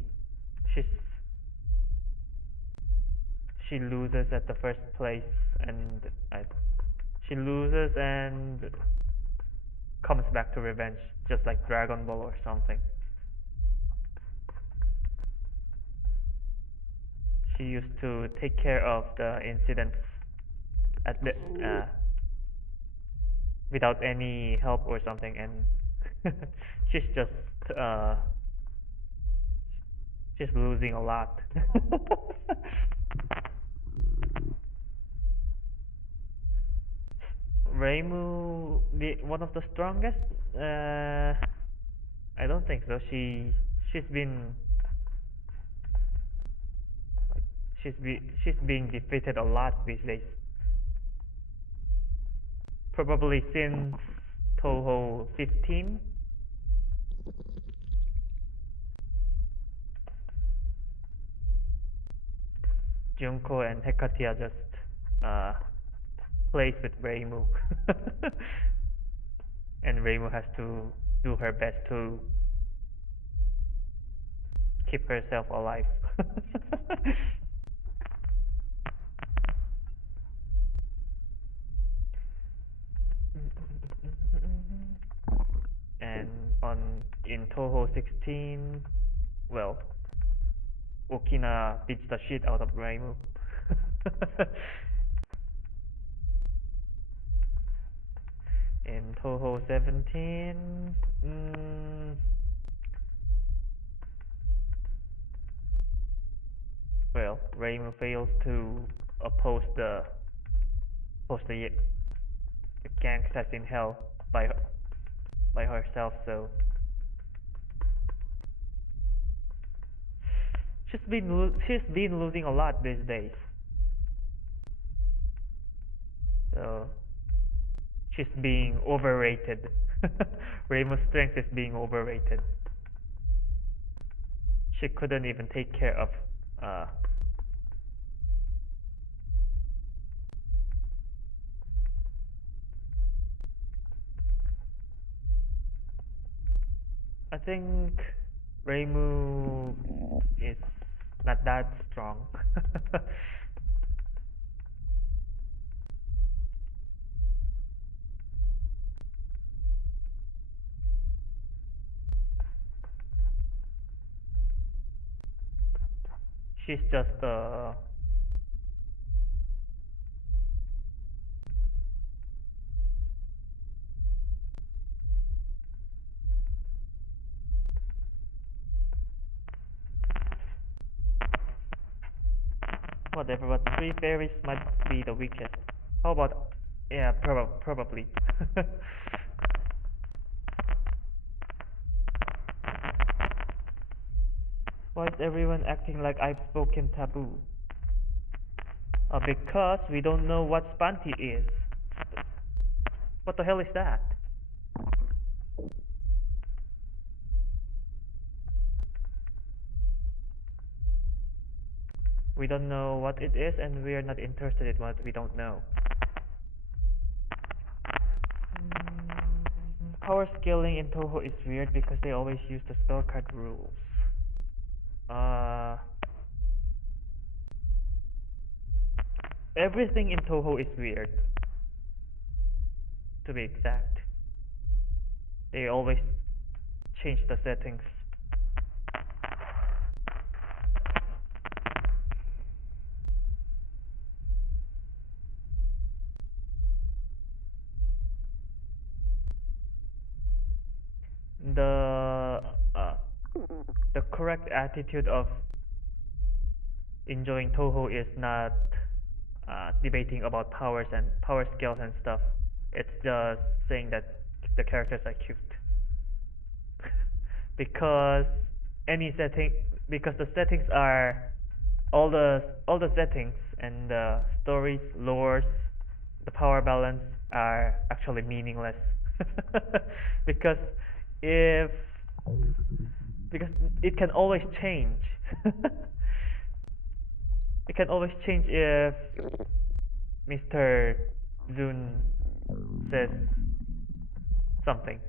she loses at the first place, and she loses and comes back to revenge, just like Dragon Ball or something. She used to take care of the incidents at the without any help or something, and she's just uh, she's losing a lot. Reimu, one of the strongest? I don't think so. She's been like she's being defeated a lot these days. Probably since Touhou 15. Junko and Hecate just plays with Reimu. And Reimu has to do her best to keep herself alive. And in Touhou 16, well, Okina beats the shit out of Reimu. In Touhou 17, well, Reimu fails to oppose the gangsters in hell by herself, so she's been losing a lot these days. So she's being overrated. Reimu's strength is being overrated. She couldn't even take care of I think Reimu is not that strong. She's just whatever, but three fairies might be the weakest. How about, yeah, probably. Why is everyone acting like I've spoken taboo? Because we don't know what Spanti is. What the hell is that? We don't know what it is, and we are not interested in what we don't know. Power scaling in touhou is weird because they always use the spell card rules. Everything in touhou is weird, to be exact. They always change the settings. The correct attitude of enjoying touhou is not debating about powers and power skills and stuff. It's just saying that the characters are cute. because because the settings are all the settings and the stories, lores, the power balance are actually meaningless. because if because it can always change. It can always change if Mr. Zun says something.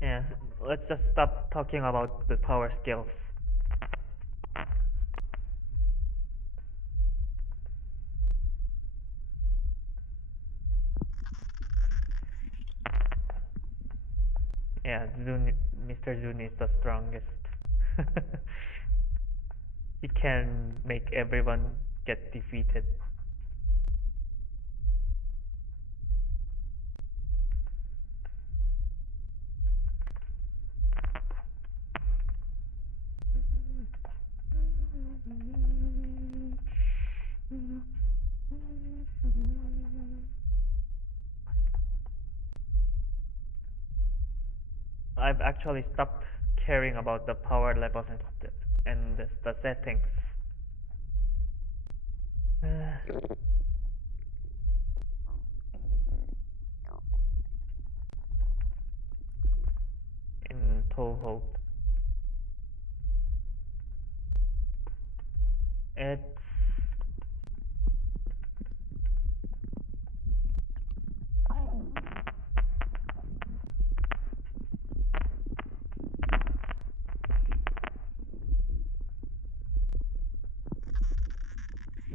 Yeah, let's just stop talking about the power skills. Yeah, Mr. Zun is the strongest. He can make everyone get defeated. I've actually stopped caring about the power levels and the settings. In touhou, it's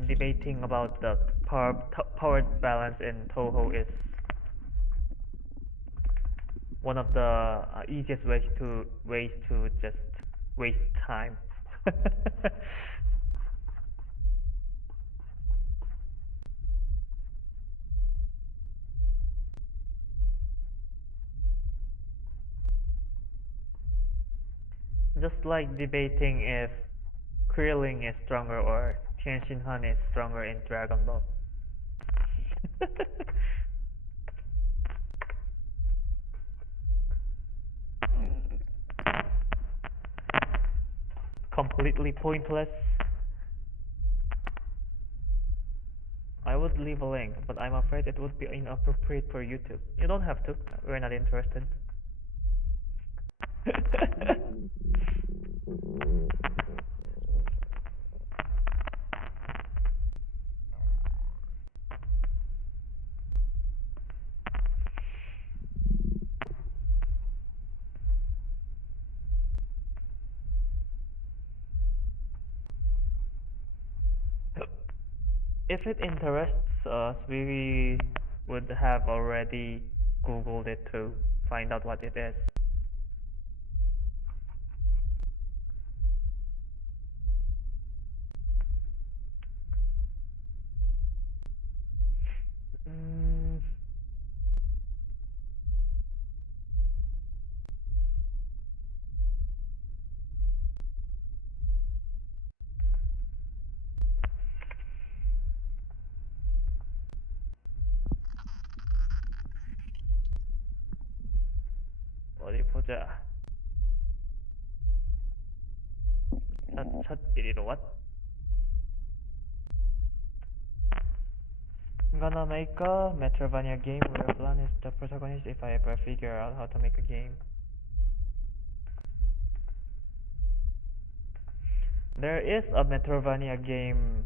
debating about the power balance in touhou is one of the easiest ways to just waste time. Just like debating if Krillin is stronger or Tien Han is stronger in Dragon Ball. Completely pointless. I would leave a link, but I'm afraid it would be inappropriate for YouTube. You don't have to. We're not interested. If it interests us, we would have already Googled it to find out what it is. 어디 보자. 첫 1위로 what? gonna make a Metroidvania game where Blan is the protagonist if I ever figure out how to make a game. There is a Metroidvania game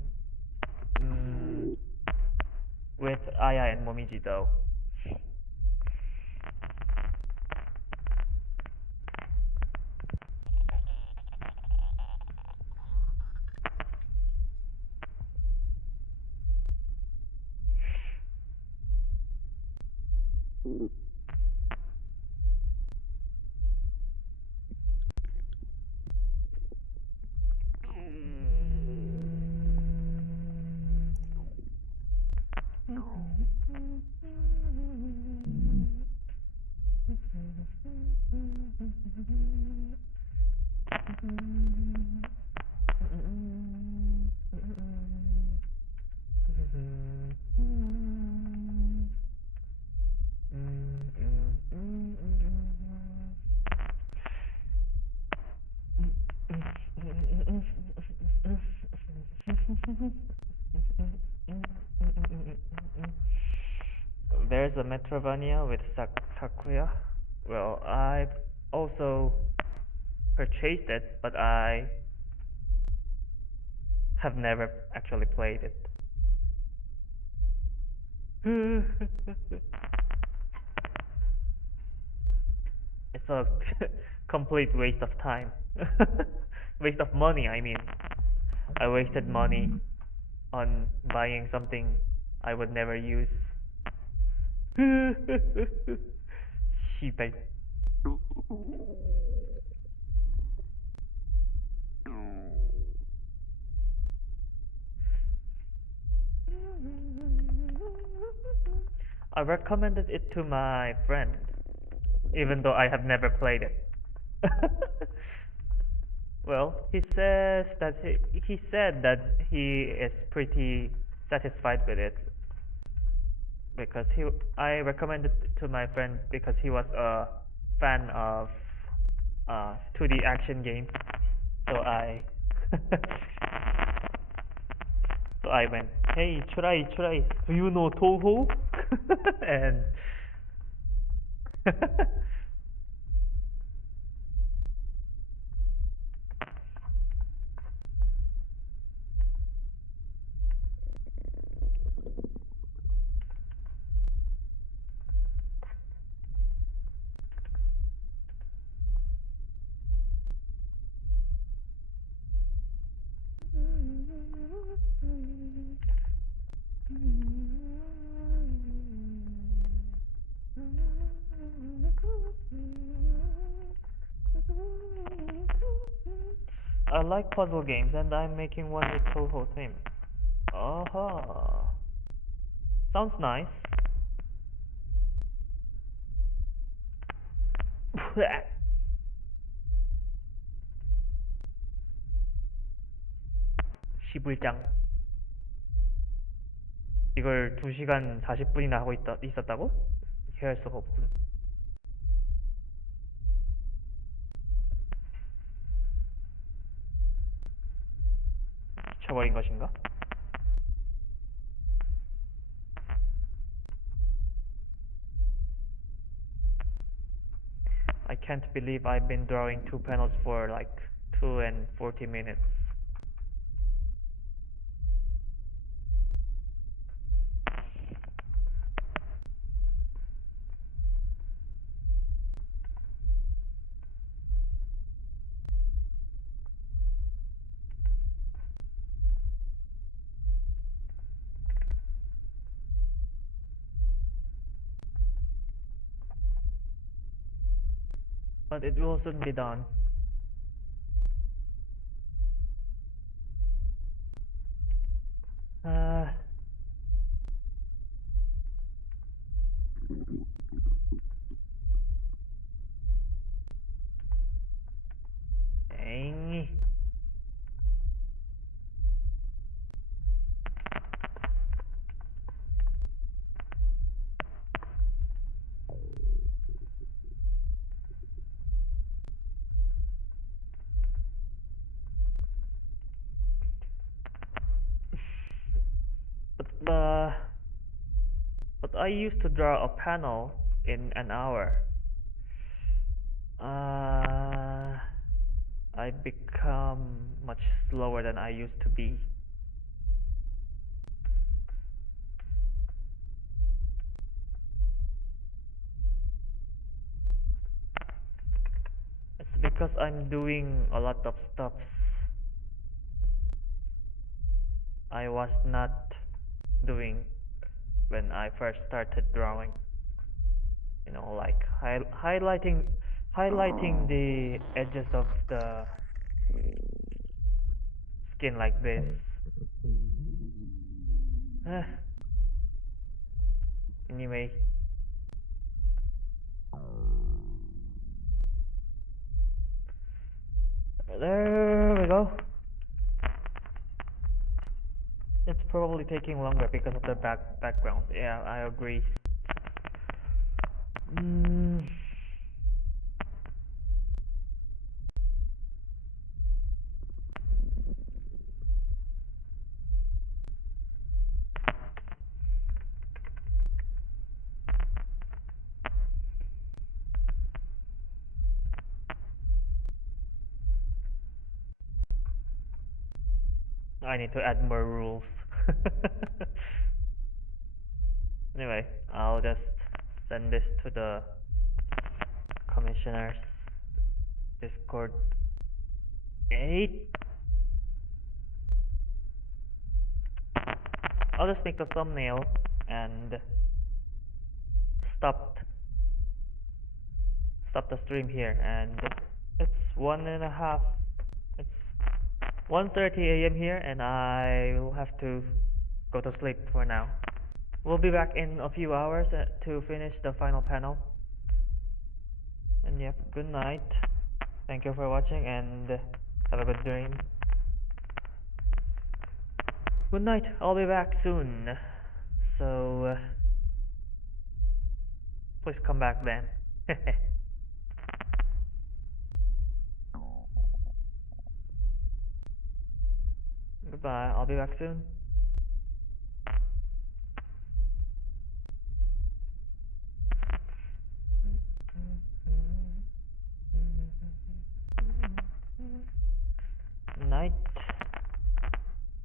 with Aya and Momiji though. There's a Metroidvania with Sakuya. Well, I've also purchased it, but I have never actually played it. It's a complete waste of time. Waste of money, I mean. I wasted money on buying something I would never use. 씨발. I recommended it to my friend, even though I have never played it. Well, he said that he is pretty satisfied with it because I recommended it to my friend because he was a fan of 2D action games. So I so I went, hey, try. Do you know touhou? And I like puzzle games, and I'm making one with touhou theme. Aha. Sounds nice. 시불장. 이걸 2시간 40분이나 하고 있었다고? 이해할 수가 없군. 미쳐버린 것인가? I can't believe I've been drawing 2 panels for like 2 and 40 minutes. But it will soon be done. Dang. I used to draw a panel in an hour. I become much slower than I used to be. It's because I'm doing a lot of stuff I was not doing when I first started drawing. You know, like highlighting the edges of the skin like this. Anyway, there we go. It's probably taking longer because of the background. Yeah, I agree. I need to add more rules. Anyway, I'll just send this to the commissioner's Discord 8. I'll just make the thumbnail and stop the stream here, and it's 1:30 a.m. here, and I will have to go to sleep for now. We'll be back in a few hours to finish the final panel. And yep, good night. Thank you for watching, and have a good dream. Good night. I'll be back soon. So please come back then. Goodbye. I'll be back soon.